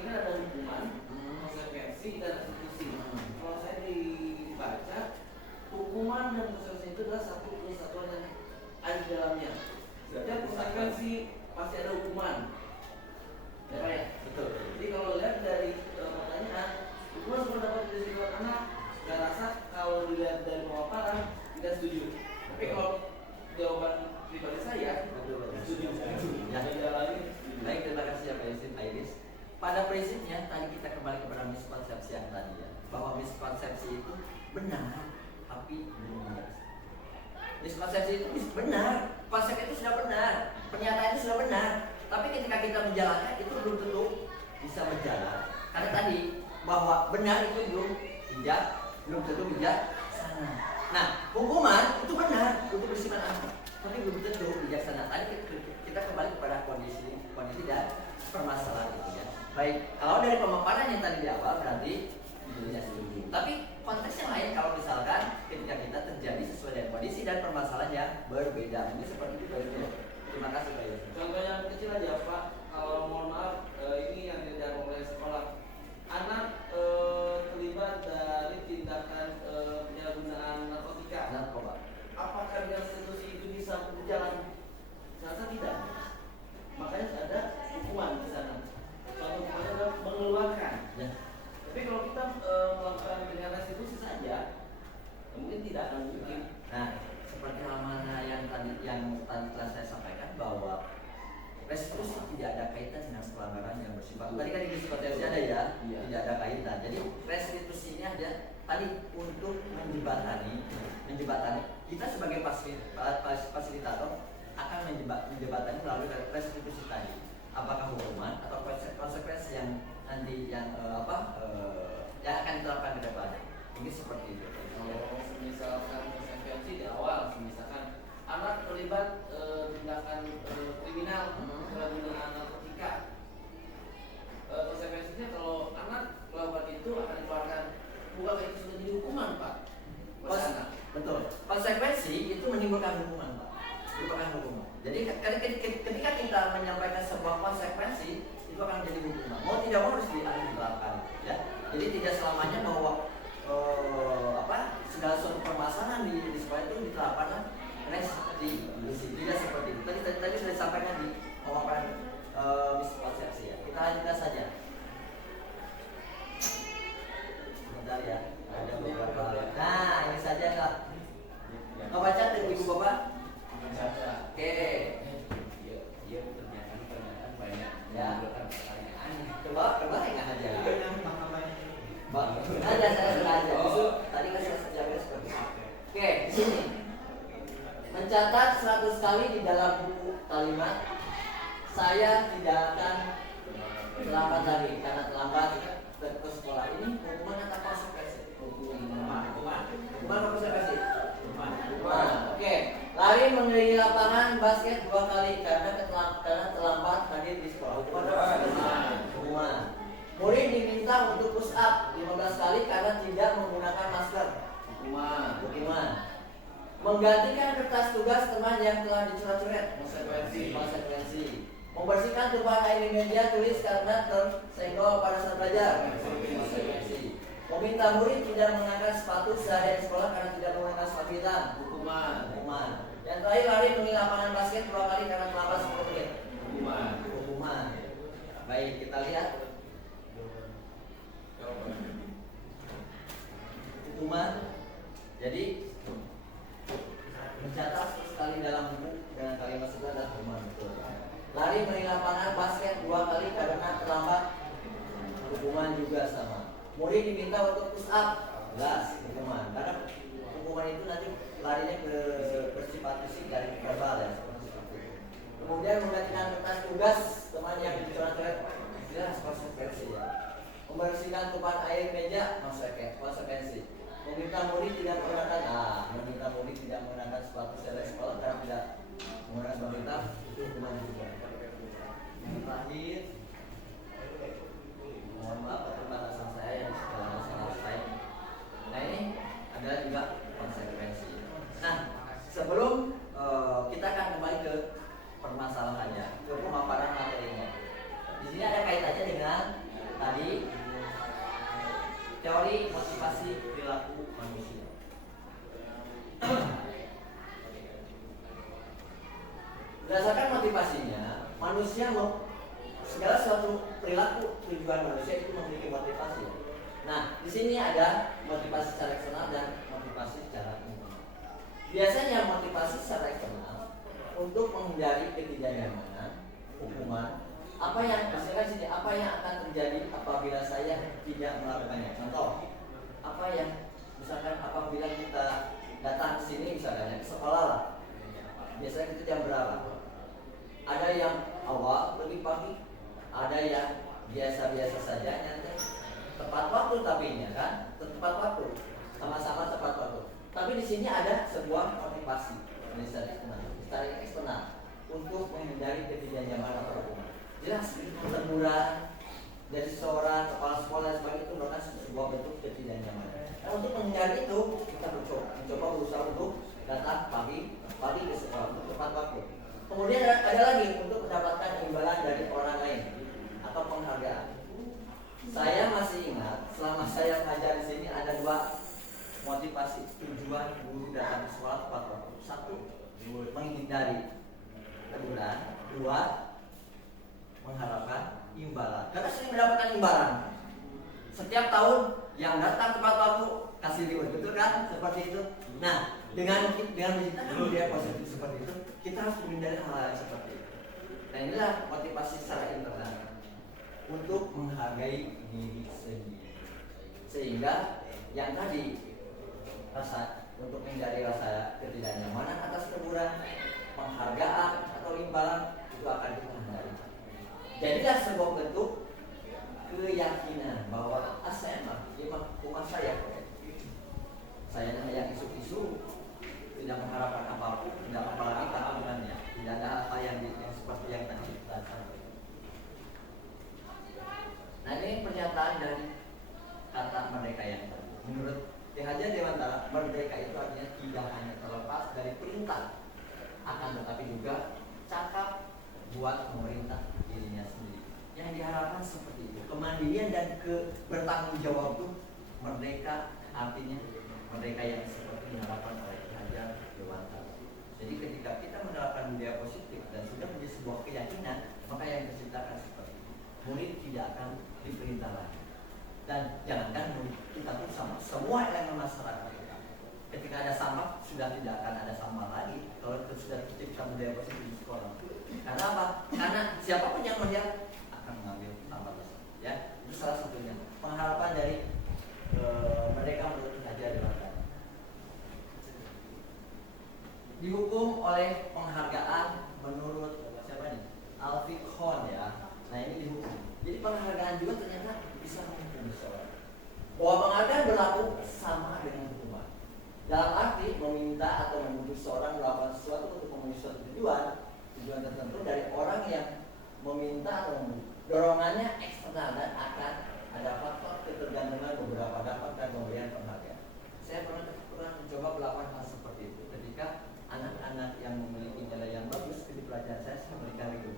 ini ada hukuman, konsekuensi dan restitusi. Kalau saya dibaca hukuman dan konsekuensi itu adalah satu kesatuan yang ada di dalamnya. Setiap konsekuensi pasti ada hukuman. Ya, Pak ya? Betul. Jadi kalau lihat dari pertanyaan, hukuman semua dapat didisiplin anak. Saya rasa kalau dilihat dari pemaparan tidak setuju. Tapi kalau jawaban pribadi saya setuju. Ya. Menjalani. Baik, terima kasih ya Pak Yusuf, Pak Iris. Pada prinsipnya tadi kita kembali kepada miskonsepsi yang tadi ya, bahwa miskonsepsi itu benar, tapi belum benar. Miskonsepsi itu benar, konsep itu sudah benar, pernyataan itu sudah benar, tapi ketika kita menjalankan itu belum tentu bisa berjalan. Karena tadi bahwa benar itu belum tentu bijaksana. Nah, hukuman itu benar untuk bersifat anak, tapi belum tentu bijaksana. Tadi kita kembali kepada kondisi dan permasalahan itu ya. Baik, kalau dari pemaparan yang tadi di awal berarti judulnya setuju. Tapi konteks yang lain kalau misalkan ketika kita terjadi sesuai dengan kondisi dan permasalahan yang berbeda, ini seperti itu Pak Yusuf. Terima kasih Pak Yusuf. Contoh yang kecil aja Pak, kalau mohon maaf ini yang tidak mulai sekolah, anak terlibat dari tindakan penyalahgunaan narkotika. Narkoba. Apakah dengan restitusi itu bisa berjalan? Saya rasa tidak. Makanya ada hukuman di sana. Contoh hukumannya adalah mengeluarkan. Ya. Tapi kalau kita melakukan dengan restitusi saja, mungkin tidak akan mungkin. Nah, seperti hal mana yang tadi telah saya sampaikan bahwa restitusi tidak ada kaitan dengan pelanggaran yang bersifat. Tadi kan di diskusi ada ya, Iya. tidak ada kaitan. Jadi restitusinya ada tadi untuk menjembatani kita sebagai fasilitator akan menjembatani melalui restitusi tadi. Apakah hukuman atau konsekuensi yang nanti yang akan diterapkan ke depan. Mungkin seperti itu. Kalau misalkan konsekuensi di awal, misalkan anak terlibat tindakan kriminal, penyalahgunaan narkotika, konsekuensinya kalau anak melakukan itu akan dikeluarkan, bukan itu sudah jadi hukuman Pak. Betul. Konsekuensi itu menimbulkan hukuman, Pak. Menimbulkan hukuman. Jadi ketika kita menyampaikan sebuah konsekuensi itu akan menjadi hukuman. Mau tidak mau harus diterapkan, ya. Jadi tidak selamanya bahwa segala suatu permasalahan di sekolah itu diterapkan restitusi. Tidak seperti itu. Tadi sudah disampaikan di pemaparan miskonsepsi ya. Kita lanjutkan saja. Sebentar ya. Ada beberapa hal. Nah, ini saja Kak. Mau baca tuh Ibu Bapak? Oke. Iya, pernyataan banyak. Ya. Pertanyaan. Coba ingat aja. Ada saya sudah aja. Tadi kan saya jawabnya seperti itu. Oke, di sini mencatat 100 kali di dalam buku kalimat saya tidak akan terlambat lagi karena terlambat ke sekolah ini hukuman atau konsekuensi? Hukuman atau konsekuensi? Hukuman. Oke, lari mengelilingi lapangan basket 2 kali karena terlambat hadir di sekolah. Hukuman atau konsekuensi? Hukuman. Murid diminta untuk push up 15 kali karena tidak menggunakan masker. Hukuman. Menggantikan kertas tugas teman yang telah dicoret-coret. Konsekuensi. Membersihkan tumpahan air di meja tulis karena tersenggol pada saat belajar. Konsekuensi. Meminta murid tidak mengenakan sepatu sehari di sekolah karena tidak menggunakan sepatu hitam. Hukuman. Yang terakhir lari mengelilingi lapangan basket 2 kali karena terlambat 10 menit. Hukuman. Baik, kita lihat. Hukuman. Jadi mencatat sekali dalam buku dan itu adalah hukuman betul. Lari mending lapangan basket 2 kali karena terlambat, hukuman juga sama. Murid diminta untuk push up, jelas hukuman. Karena hukuman itu nanti larinya ke bersifat fisik dari verbal ya. Kemudian menggantikan kertas tugas teman yang dicoret-coret, jelas konsekuensi ya. Membersihkan tumpahan air meja, konsekuensi. Meminta murid tidak menggunakan sepatu sandal sekolah karena tidak menggunakan pemerintah, itu hukuman juga. Yang terakhir, mohon maaf keterbatasan saya yang segala salah saya. Nah ini ada juga konsekuensi. Nah sebelum kita akan kembali ke permasalahannya, ke pemaparan materinya. Di sini ada kaitannya dengan tadi teori motivasi perilaku manusia. Berdasarkan motivasinya, manusia segala suatu perilaku tujuan manusia itu memiliki motivasi. Nah, di sini ada motivasi secara eksternal dan motivasi secara internal. Biasanya motivasi secara eksternal untuk menghindari ketidaknyamanan, hukuman, apa yang akan terjadi apabila saya tidak melakukannya. Contoh, misalkan apabila kita datang ke sini misalkan ke sekolah lah. Biasanya kita jam berapa? Ada yang awal lebih pagi, ada yang biasa-biasa saja nyantai. Tepat waktu tapinya kan? Tepat waktu. Sama-sama tepat waktu. Tapi di sini ada sebuah motivasi secara eksternal untuk menghindari ketidaknyamanan atau hukuman. Jelas teguran dari seorang kepala sekolah dan sebagainya itu merupakan sebuah bentuk ketidaknyamanan. Nah, untuk menghindari itu kita mencoba berusaha untuk datang pagi ke sekolah untuk tepat waktu. Kemudian ada lagi untuk mendapatkan imbalan dari orang lain atau penghargaan. Saya masih ingat selama saya mengajar di sini ada 2 motivasi tujuan guru datang ke sekolah tepat waktu. 1, menghindari teguran. 2, mengharapkan imbalan. Karena sering mendapatkan imbalan. Setiap tahun yang datang tepat waktu kasih reward, betul kan? Seperti itu. Nah, dengan menciptakan budaya positif seperti itu, kita harus menghindari hal-hal yang seperti itu. Nah, inilah motivasi secara internal untuk menghargai diri sendiri. Sehingga yang tadi rasa untuk menghindari rasa ketidaknyamanan atas teguran, penghargaan atau imbalan itu akan kita hindari. Jadilah sebuah bentuk keyakinan bahwa saya rumah saya hanya isu-isu, tidak mengharapkan apapun, tidak apalagi keamanannya, tidak ada hal yang seperti yang tadi kita sampaikan. Nah ini pernyataan dari kata merdeka yang tadi. Menurut THJ Dewantara, merdeka itu artinya tidak hanya terlepas dari perintah, akan tetapi juga cakap buat memerintah dirinya sendiri. Yang diharapkan seperti itu, kemandirian dan bertanggung jawab itu merdeka, artinya merdeka yang seperti diharapkan oleh THJ Dewantara. Jadi ketika kita menerapkan budaya positif dan sudah menjadi sebuah keyakinan, maka yang diciptakan seperti itu, murid tidak akan diperintah lagi. Dan jangankan murid, kita pun sama, semua elemen masyarakat kita. Ketika ada sampah, sudah tidak akan ada sampah lagi kalau itu sudah diciptakan budaya positif di sekolah. Karena apa? Karena siapapun yang melihat akan mengambil sampah tersebut. Ya, itu salah satunya. Pengharapan dari mereka menurut THJ Dewantara. Dihukum oleh penghargaan menurut siapa nih? Alfie Kohn ya. Nah ini dihukum. Jadi penghargaan juga ternyata bisa menghukum seseorang. Bahwa penghargaan berlaku sama dengan hukuman. Dalam arti meminta atau menuntut seseorang melakukan sesuatu untuk memenuhi suatu tujuan tertentu dari orang yang meminta atau menuntut. Dorongannya eksternal dan akan ada faktor ketergantungan beberapa dapatkan pemberian penghargaan. Saya pernah mencoba melakukan hal seperti itu ketika anak-anak yang memiliki nilai yang bagus di pelajaran saya memberikan itu.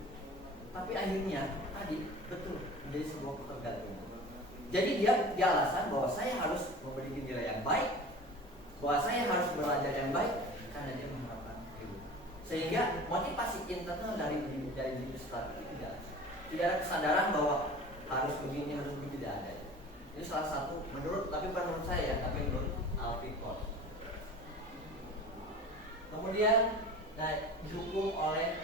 Tapi akhirnya tadi betul menjadi sebuah ketergantungan. Jadi dia alasan bahwa saya harus memiliki nilai yang baik, bahwa saya harus belajar yang baik karena dia mengharapkan itu. Sehingga motivasi internal dari diri peserta itu tidak ada kesadaran bahwa harus begini, harus begitu, tidak ada. Ini salah satu tapi bukan menurut saya, tapi menurut Alfie Kohn. Kemudian dihukum oleh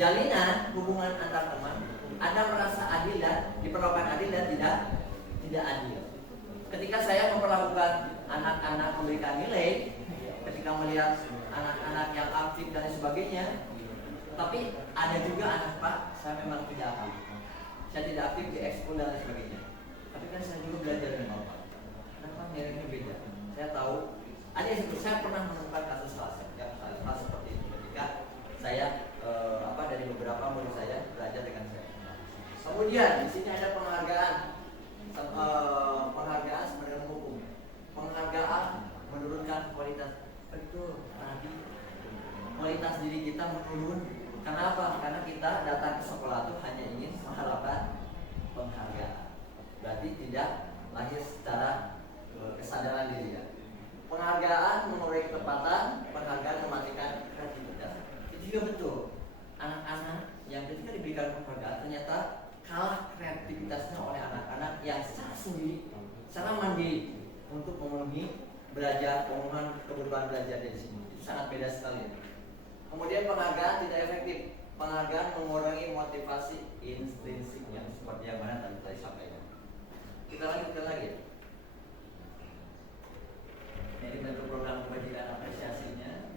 jalinan hubungan antar teman, Anda merasa adil dan diperlakukan adil dan tidak adil. Ketika saya memperlakukan anak-anak memberikan nilai, ketika melihat anak-anak yang aktif dan sebagainya, tapi ada juga anak Pak, saya memang tidak aktif. Saya tidak aktif di ekskul dan sebagainya. Tapi kan saya juga belajar dengan Bapak. Kenapa nilainya beda? Saya tahu. Ada yang saya pernah menemukan kasus hal seperti itu ketika saya dari beberapa murid saya belajar dengan saya. Kemudian di sini ada penghargaan sebenarnya hukum. Penghargaan menurunkan kualitas. Betul, tadi kualitas diri kita menurun. Kenapa? Karena kita datang ke sekolah itu hanya ingin mengharapkan penghargaan. Berarti tidak lahir secara kesadaran diri ya. Penghargaan mengurangi ketepatan, penghargaan mematikan kreativitas. Itu juga betul. Anak-anak yang ketika diberikan penghargaan ternyata kalah kreativitasnya oleh anak-anak yang secara sendiri, secara mandiri untuk memenuhi pemenuhan kebutuhan belajar di sini. Itu sangat beda sekali. Kemudian penghargaan tidak efektif. Penghargaan mengurangi motivasi intrinsiknya seperti yang mana tadi saya sampaikan. Kita lanjutkan lagi. Ini bentuk program kebajikan apresiasinya.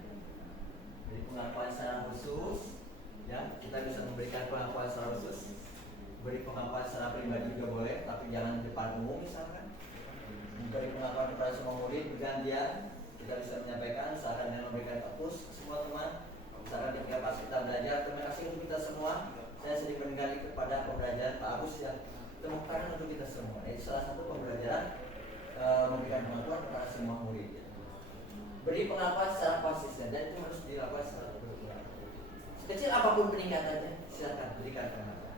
Jadi pengakuan secara khusus, ya kita bisa memberikan pengakuan secara khusus. Beri pengakuan secara pribadi juga boleh, tapi jangan di depan umum misalkan. Memberi pengakuan kepada semua murid bergantian. Kita bisa menyampaikan, misalkan dengan memberikan kapus ke semua teman. Misalkan ketika pas kita belajar, terima kasih untuk kita semua. Saya sering meninggali kepada pembelajaran Pak Agus yang temukan untuk kita semua. Itu salah satu pembelajaran memberikan pengakuan kepada semua murid. Beri pengakuan secara konsisten dan itu harus dilakukan secara berulang. Sekecil apapun peningkatannya, silakan berikan pengakuan.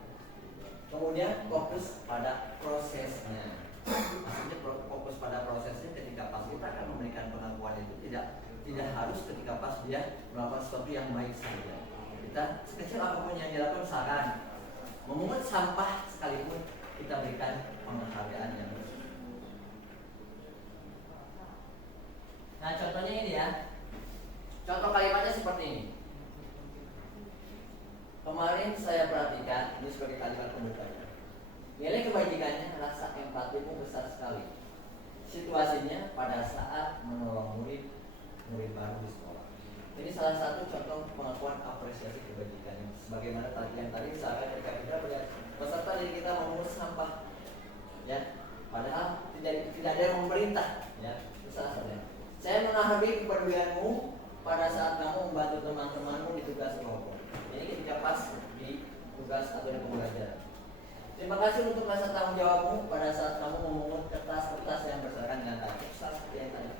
Kemudian fokus pada prosesnya. Maksudnya fokus pada prosesnya ketika pas kita akan memberikan pengakuan itu tidak harus ketika pas dia melakukan sesuatu yang baik saja. Kita sekecil apapun yang dilakukan, misalkan memungut sampah sekalipun kita berikan penghargaan yang bersih. Nah contohnya ini ya. Contoh kalimatnya seperti ini. Kemarin saya perhatikan ini sebagai kalimat pembukanya. Nilai kebajikannya rasa empatimu besar sekali. Situasinya pada saat menolong murid baru di sekolah. Ini salah satu contoh pengakuan apresiasi kebajikannya. Sebagaimana tadi misalkan ketika kita melihat peserta dari kita memungut sampah, ya, padahal tidak ada yang memerintah, ya, itu salah satunya. Saya menghargai kepedulianmu pada saat kamu membantu teman-temanmu di tugas kelompok. Ini ketika pas di tugas atau di pembelajaran. Terima kasih untuk rasa tanggung jawabmu pada saat kamu memungut kertas-kertas yang berserakan dengan tadi. Salah satu yang tadi.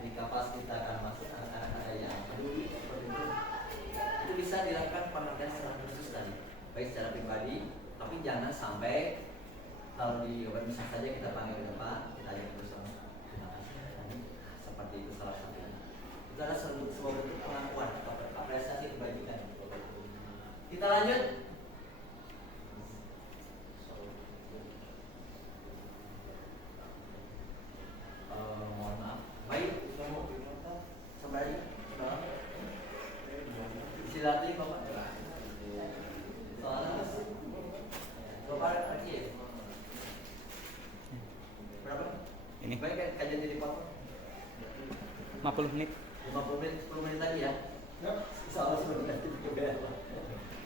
Ketika pas kita akan masuk anak-anak ada yang peduli seperti itu bisa dilakukan penghargaan secara khusus tadi, baik secara pribadi, tapi jangan sampai kalau di misal saja kita panggil ke depan, kita ajak bersama. Terima kasih tadi, seperti itu salah satunya. Itu adalah sebuah bentuk pengakuan, apresiasi kebajikan. Kita lanjut. Mohon maaf. Baik, sampai silaturahmi Bapak. Soalnya Bapak lagi ya? Berapa? Ini. Baik, kajian jadi potong 50 menit. 50 menit, 10 menit lagi ya? Soalnya 10 menit juga.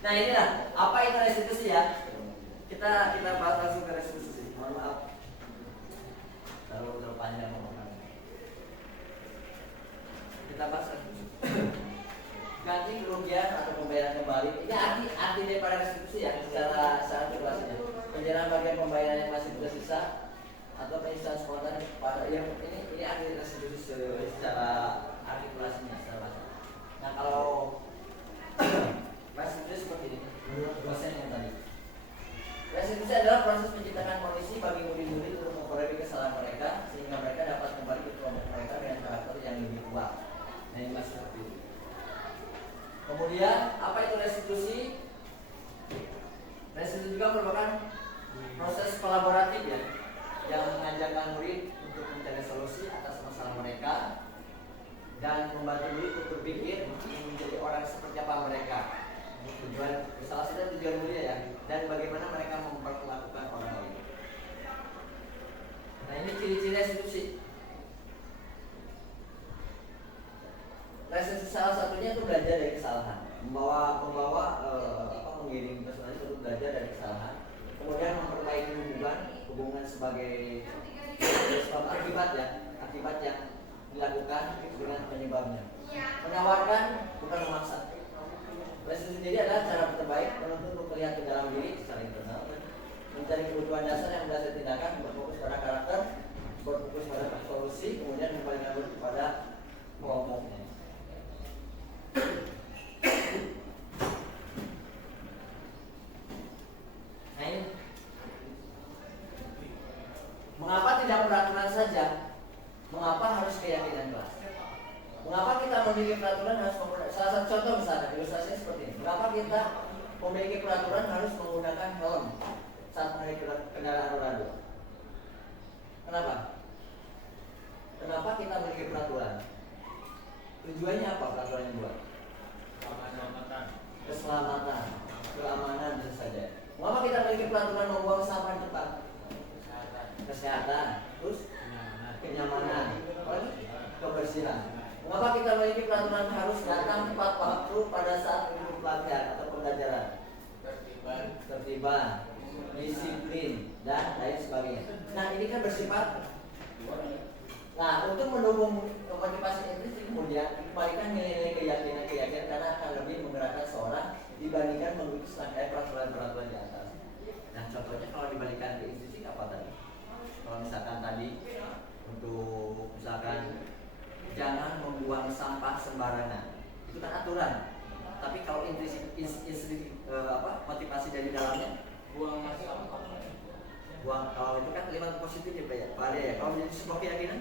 Nah inilah, apa itu restitusi ya? Kita bahas langsung ke restitusi. Mohon maaf. Terlalu panjang ngomongnya. Kita bahas ganti kerugian atau pembayaran kembali. Ini arti daripada restitusi ya secara jelasnya. Penjelasan bagian pembayaran yang masih tersisa atau penyisahan spontan pada yang ini arti restitusi secara artikulasinya secara bahasa. Nah kalau restitusi seperti ini menurut dosen yang tadi. Restitusi adalah proses menciptakan kondisi bagi murid-murid untuk memperbaiki kesalahan mereka sehingga mereka dapat kembali ke kelompok mereka dengan karakter yang lebih kuat. Nah ini masih seperti itu. Kemudian apa itu restitusi? Restitusi juga merupakan proses kolaboratif ya, yang mengajarkan murid untuk mencari solusi atas masalah mereka dan membantu tujuan mulia ya, dan bagaimana mereka memperlakukan orang lain. Nah ini ciri-ciri restitusi. Restitusi salah satunya itu belajar dari kesalahan, mengiring personal itu belajar dari kesalahan, kemudian memperbaiki hubungan sebagai sebab akibat yang dilakukan dengan penyebabnya. Menawarkan bukan memaksa. Restitusi sendiri adalah cara terbaik menuntut untuk melihat ke dalam diri secara internal, mencari kebutuhan dasar yang mendasari tindakan, berfokus pada karakter, berfokus pada solusi, kemudian kembali kepada kelompoknya. Nah ini, mengapa tidak peraturan saja? Mengapa harus keyakinan kelas? Mengapa kita memiliki peraturan harus menggunakan? Salah satu contoh misalnya, ilustrasinya seperti ini. Mengapa kita memiliki peraturan harus menggunakan helm saat mengendarai kendaraan roda dua? Kenapa? Kenapa kita memiliki peraturan? Tujuannya apa peraturan yang dibuat? Keselamatan, keamanan dan saja. Mengapa kita memiliki peraturan membuang sampah di tempat? Kesehatan, terus kenyamanan, kebersihan. Mengapa kita memiliki peraturan harus datang tepat waktu pada saat ikut pelatihan atau pembelajaran? Tertiban, disiplin, dan lain sebagainya. Nah ini kan bersifat. Nah untuk mendukung motivasi intrinsik kemudian kembalikan nilai-nilai keyakinan karena akan lebih menggerakkan seorang dibandingkan mengikuti serangkaian peraturan di atas. Nah contohnya kalau dibalikan ke intrinsik apa tadi? Kalau misalkan tadi untuk misalkan jangan membuang sampah sembarangan, itu kan aturan. Tapi kalau intrinsik motivasi dari dalamnya buang sampah. Kalau itu kan kalimat positif ya Pak ya. Pak Ade ya. Kalau menjadi sebuah keyakinan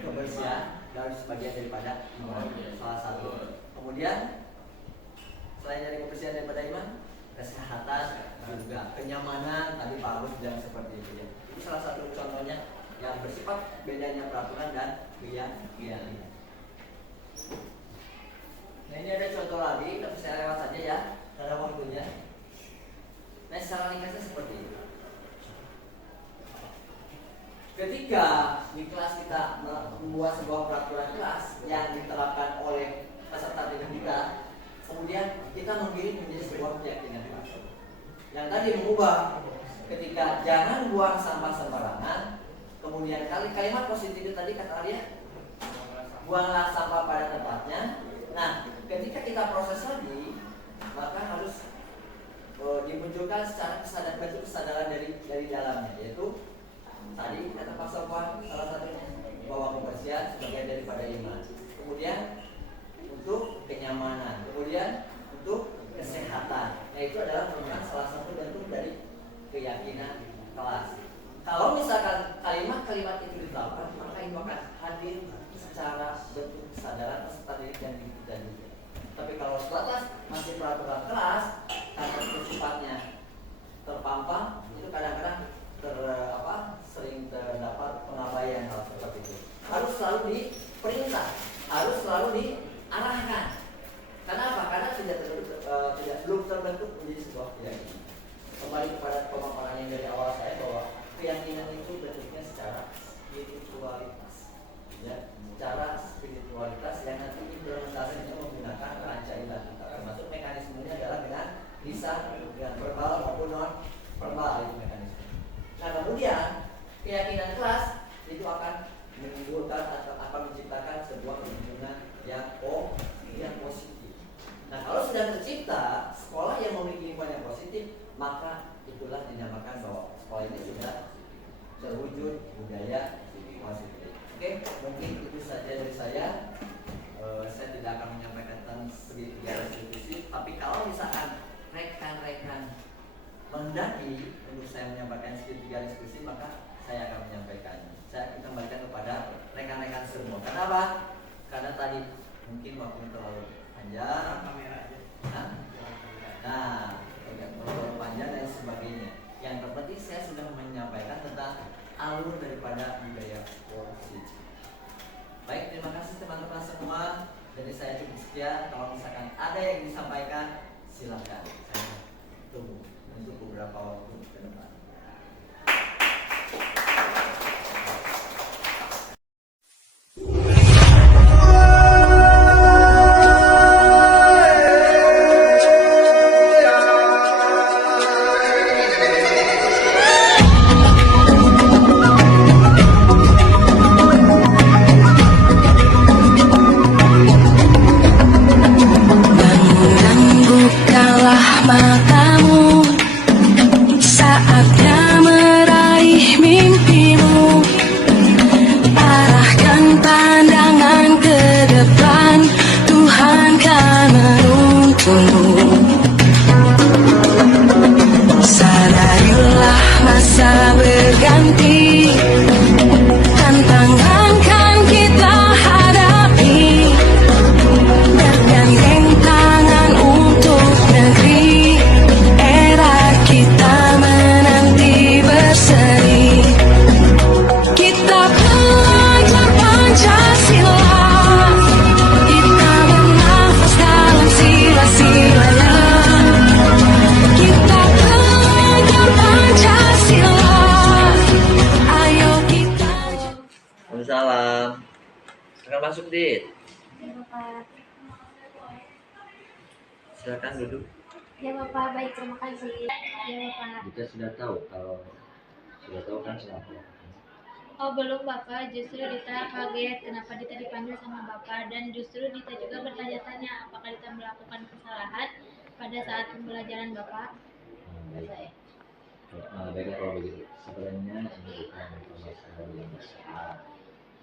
kebersihan harus sebagian daripada iman, salah satu. Kemudian selain dari kebersihan daripada iman, kesehatan juga, kenyamanan tadi Pak Agus bilang seperti itu ya. Itu salah satu contohnya yang bersifat bedanya peraturan dan keyakinan. Nah ini ada contoh lagi, tapi saya lewat saja ya karena waktunya. Nah secara ringkasnya seperti ini. Ketika di kelas kita membuat sebuah peraturan kelas yang diterapkan oleh peserta didik kita, kemudian kita menggiring menjadi sebuah keyakinan kelas. Yang tadi mengubah ketika jangan buang sampah sembarangan. Kemudian kalimat positif tadi kata Arya, buanglah sampah pada tempatnya. Nah, ketika kita proses lagi, maka harus dimunculkan secara kesadaran dari dalamnya, yaitu tadi kata Pak Sofwan salah satunya bahwa kebersihan sebagian daripada iman. Kemudian untuk kenyamanan, kemudian untuk kesehatan. Nah, itu adalah merupakan salah satu bentuk dari keyakinan kelas. Kalau misalkan kalimat-kalimat itu diterapkan, maka itu akan hadir secara bentuk kesadaran peserta didik dan didik. Tapi kalau sebatas masih peraturan kelas, karena itu sifatnya terpampang, itu kadang-kadang sering terdapat pengabaian hal seperti itu. Harus selalu diperintah, harus selalu diarahkan. Kenapa? Karena belum terbentuk menjadi sebuah keyakinan. Kembali kepada pemaparan yang dari awal saya bahwa keyakinan itu bentuknya secara spiritualitas, ya, secara spiritualitas yang nanti implementasinya menggunakan ranca ilah kita. Termasuk mekanismenya adalah dengan lisan, dengan verbal maupun non verbal itu mekanisme. Nah kemudian keyakinan kelas itu akan menimbulkan atau akan menciptakan sebuah hubungan yang positif. Nah kalau sudah tercipta sekolah yang memiliki lingkungan yang positif, maka itulah dinamakan bahwa sekolah ini sudah terwujud budaya positif. Oke, mungkin itu saja dari saya. Saya tidak akan menyampaikan tentang segitiga restitusi, tapi kalau misalkan rekan-rekan mendaki untuk saya menyampaikan segitiga restitusi, maka saya akan menyampaikan. Saya akan kembalikan kepada rekan-rekan semua. Kenapa? Karena tadi mungkin waktu terlalu panjang. Nah, terlalu panjang dan sebagainya. Yang terpenting saya sudah menyampaikan tentang alur daripada budaya positif. Baik, terima kasih teman-teman semua. Dari saya cukup sekian. Kalau misalkan disampaikan, silakan. Saya tunggu untuk beberapa waktu ke depan. Dan bukalah matamu, saatnya meraih mimpimu. Arahkan pandangan ke depan, Tuhan kan menuntunmu. Sadarilah masa berganti, tantangan kan kita hadapi. Bergandeng tangan untuk negeri, era kita menanti berseri. Kita belajar Pancasila, kita bernafas dalam sila-silanya. Kita belajar Pancasila, ayo kita. Waalaikumsalam. Silakan masuk, Dit. Ya Bapak, Silakan duduk. ya Bapak, baik terima kasih. Ya Bapak. Kita sudah tahu kan kenapa. Oh belum Bapak, justru Dita kaget kenapa Dita dipanggil sama Bapak dan justru Dita juga bertanya-tanya apakah Dita melakukan kesalahan pada saat pembelajaran Bapak. Baik. Baiklah kalau begitu. Sebenarnya ini bukan permasalahan yang besar.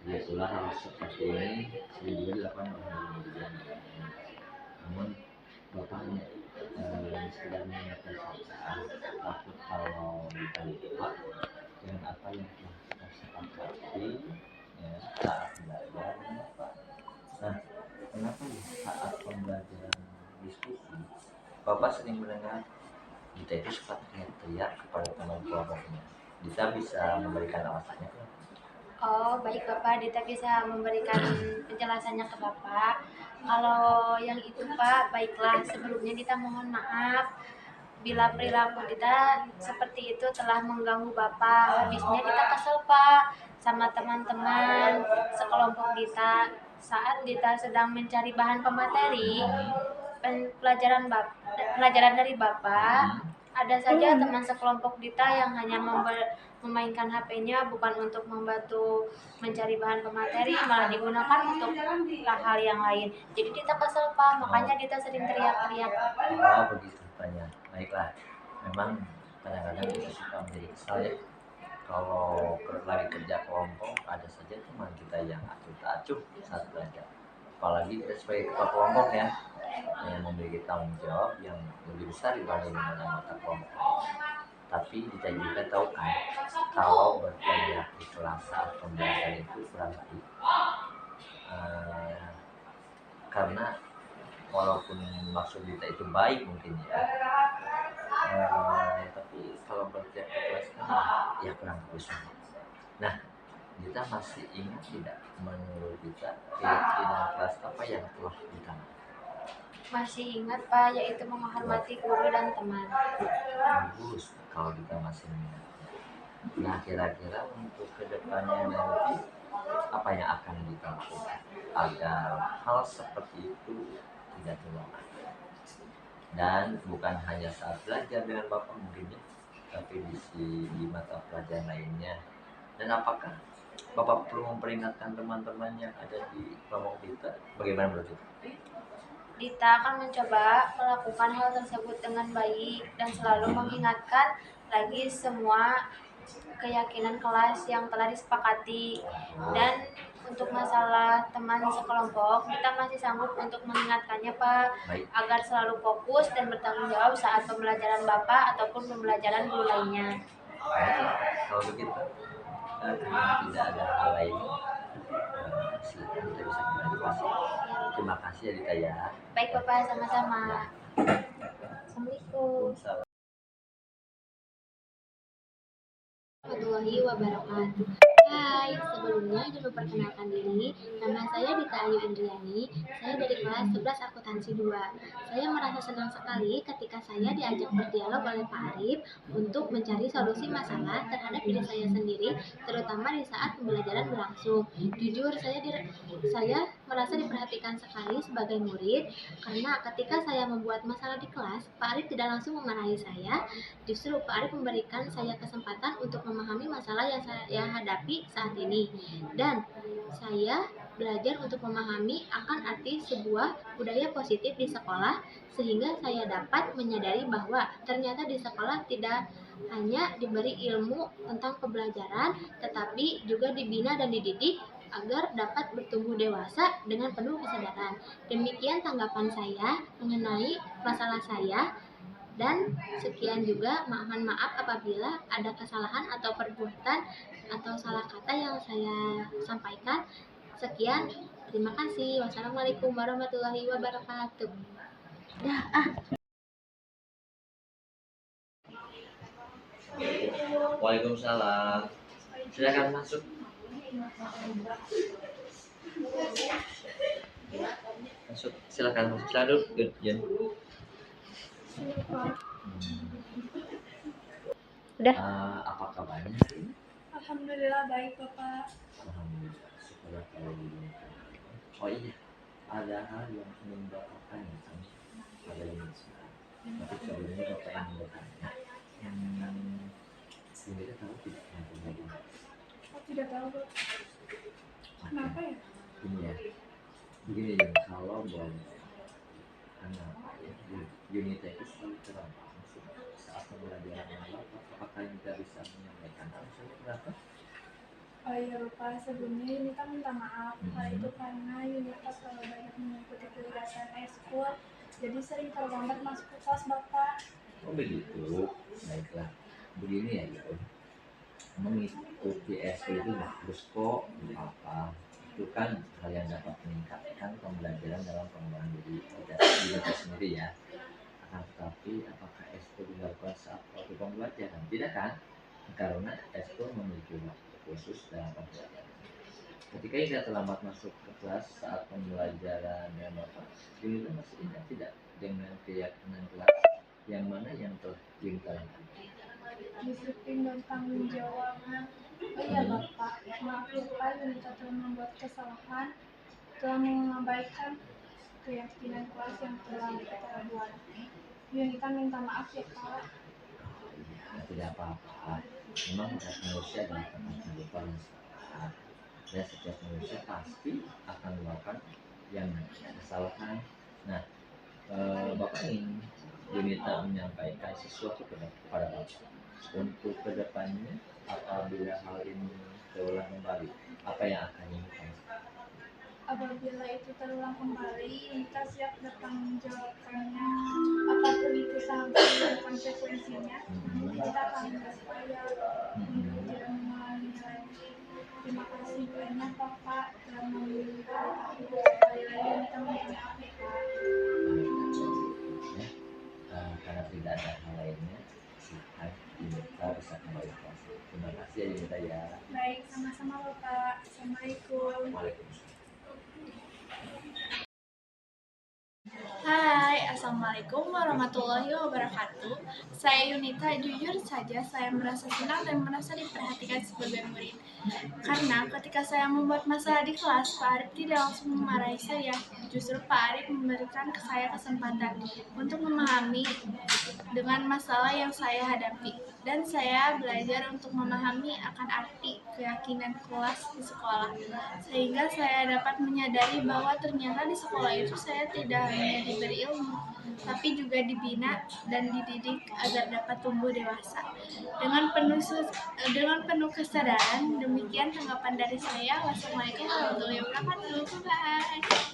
Biasalah hal seperti ini sering juga dilakukan oleh pendidikan. Namun Bapak hanya sekedar mengingatkan saja, takut kalau ditanya dengan apa yang telah kita sepakati ya, saat belajar Bapak. Nah, kenapa ya saat pembelajaran diskusi Bapak sering mendengar kita itu suka teriak-teriak kepada teman kelompoknya? Kita bisa memberikan alasannya kan? Oh baik Bapak, Dita bisa memberikan penjelasannya ke Bapak. Kalau yang itu Pak, baiklah sebelumnya Dita mohon maaf bila perilaku Dita seperti itu telah mengganggu Bapak. Habisnya Dita kesel Pak sama teman-teman sekelompok Dita saat Dita sedang mencari bahan pemateri pelajaran dari Bapak. Ada saja teman sekelompok Dita yang hanya memainkan HP-nya bukan untuk membantu mencari bahan pemateri, malah digunakan untuk hal yang lain. Jadi Dita kesel Pak, makanya Dita sering teriak-teriak. Oh begitu rupanya. Baiklah, memang kadang-kadang kita suka menjadi kesal ya. Kalau lagi kerja kelompok, ada saja teman kita yang acuh-acuh saat belajar. Apalagi kita sebagai ketua kelompok ya, yang memiliki tanggung jawab yang lebih besar dibanding dengan anggota kelompok lain. Tapi kita juga tahu kan, kalau berteriak di kelas saat pembelajaran itu kurang baik. Karena walaupun maksud kita itu baik mungkin ya, tapi kalau berteriak di kelas kan ya kurang bagus. Nah, kita masih ingat tidak menurut kita keyakinan kelas apa yang telah kita Masih ingat Pak, yaitu menghormati guru dan teman. bagus kalau kita masih ingat. Nah, kira-kira untuk kedepannya nanti apa yang akan kita lakukan agar hal seperti itu tidak terulang lagi? Dan bukan hanya saat belajar dengan Bapak mungkin ya, tapi di mata pelajaran lainnya. Dan apakah Bapak perlu memperingatkan teman-teman yang ada di kelompok kita? Bagaimana menurut itu? Dita akan mencoba melakukan hal tersebut dengan baik dan selalu mengingatkan lagi semua keyakinan kelas yang telah disepakati. Dan untuk masalah teman sekelompok, kita masih sanggup untuk mengingatkannya Pak, Baik. agar selalu fokus dan bertanggung jawab saat pembelajaran Bapak ataupun pembelajaran guru lainnya. Kalau begitu, karena tidak ada hal lain, silakan kita bisa kembali kelas. Terima kasih ya Dita ya. Baik Bapak, sama-sama. Assalamualaikum. Waalaikumsalam. warahmatullahi wabarakatuh. Hai, sebelumnya izin memperkenalkan diri. Nama saya Dita Ayu Indriani. Saya dari kelas 11 akuntansi 2. Saya merasa senang sekali ketika saya diajak berdialog oleh Pak Arif untuk mencari solusi masalah terhadap diri saya sendiri, terutama di saat pembelajaran berlangsung. Jujur, saya merasa diperhatikan sekali sebagai murid karena ketika saya membuat masalah di kelas, Pak Arif tidak langsung memarahi saya. Justru Pak Arif memberikan saya kesempatan untuk memahami masalah yang saya hadapi saat ini. Dan saya belajar untuk memahami akan arti sebuah budaya positif di sekolah, sehingga saya dapat menyadari bahwa ternyata di sekolah tidak hanya diberi ilmu tentang pembelajaran, tetapi juga dibina dan dididik agar dapat bertumbuh dewasa dengan penuh kesadaran. Demikian tanggapan saya mengenai masalah saya. Dan sekian juga, mohon maaf apabila ada kesalahan atau perbuatan atau salah kata yang saya sampaikan. Sekian, terima kasih. Wassalamualaikum warahmatullahi wabarakatuh. Waalaikumsalam. Silakan masuk. Masuk, silakan masuk. Silakan duduk, Jen. Udah. Apa kabarnya? Alhamdulillah baik Bapak. Alhamdulillah. Syukurlah kalau begini. Oh iya, ada hal yang ingin Bapak tanyakan pada ini. Tapi sebelumnya Bapak ingin bertanya. Sendiri tahu tidak yang terjadi? Oh, tidak tahu Bapak. Kenapa ya? Ini ya, begini ya, kalau boleh anak unit itu selalu terlambat saat pembelajaran malam, apakah kita bisa menyampaikan alasannya kenapa? Oh iya Bapak, sebelumnya Yunita minta maaf. Hal itu karena Yunita terlalu banyak mengikuti kegiatan eskul, jadi sering terlambat masuk ke kelas Bapak. Oh begitu, baiklah. Begini ya gitu, mengikuti eskul itu bagus kok, apa? Itu kan hal yang dapat meningkatkan pembelajaran dalam pengembangan diri kita sendiri ya. Akan tetapi apakah eskul dilakukan saat waktu pembelajaran? Tidak kan? Karena eskul memiliki waktu khusus dalam pembelajaran. Ketika kita terlambat masuk ke kelas saat pembelajaran yang Bapak, Yunita masih ingat tidak dengan keyakinan kelas yang mana yang telah Yunita lakukan? Disiplin dan tanggung jawab. Oh iya Bapak, maaf ya Pak, Yunita telah membuat kesalahan, telah mengabaikan keyakinan kelas yang telah kita buat. Yunita minta maaf ya Pak. Ya, tidak apa-apa. Memang setiap manusia adalah tempat lupa dan salah. Dan setiap manusia pasti akan melakukan yang kesalahan. Nah, Bapak ingin Yunita menyampaikan sesuatu kepada Bapak untuk kedepannya apabila hal ini terulang kembali, apa yang akan Yunita lakukan? Apabila itu terulang kembali, Yunita siap bertanggung jawabkannya. Apapun itu sampai dan konsekuensinya, kita akan berupaya untuk tidak mengulanginya lagi. Terima kasih banyak Bapak telah memberitahu sekali lagi Yunita minta maaf ya Pak. Karena tidak ada hal lainnya, silakan Yunita bisa kembali ke kelas. Terima kasih ya Yunita ya. Baik, sama-sama Bapak. Assalamualaikum. Waalaikumsalam. Hai, Assalamualaikum warahmatullahi wabarakatuh. Saya Yunita, jujur saja saya merasa senang dan merasa diperhatikan sebagai murid. Karena ketika saya membuat masalah di kelas, Pak Arif tidak langsung memarahi saya. Justru Pak Arif memberikan ke saya kesempatan untuk memahami dengan masalah yang saya hadapi. Dan saya belajar untuk memahami akan arti keyakinan kelas di sekolah. Sehingga saya dapat menyadari bahwa ternyata di sekolah itu saya tidak hanya diberi ilmu, tapi juga dibina dan dididik agar dapat tumbuh dewasa. Dengan penuh kesadaran, demikian tanggapan dari saya. Wassalamualaikum warahmatullahi wabarakatuh. Bye.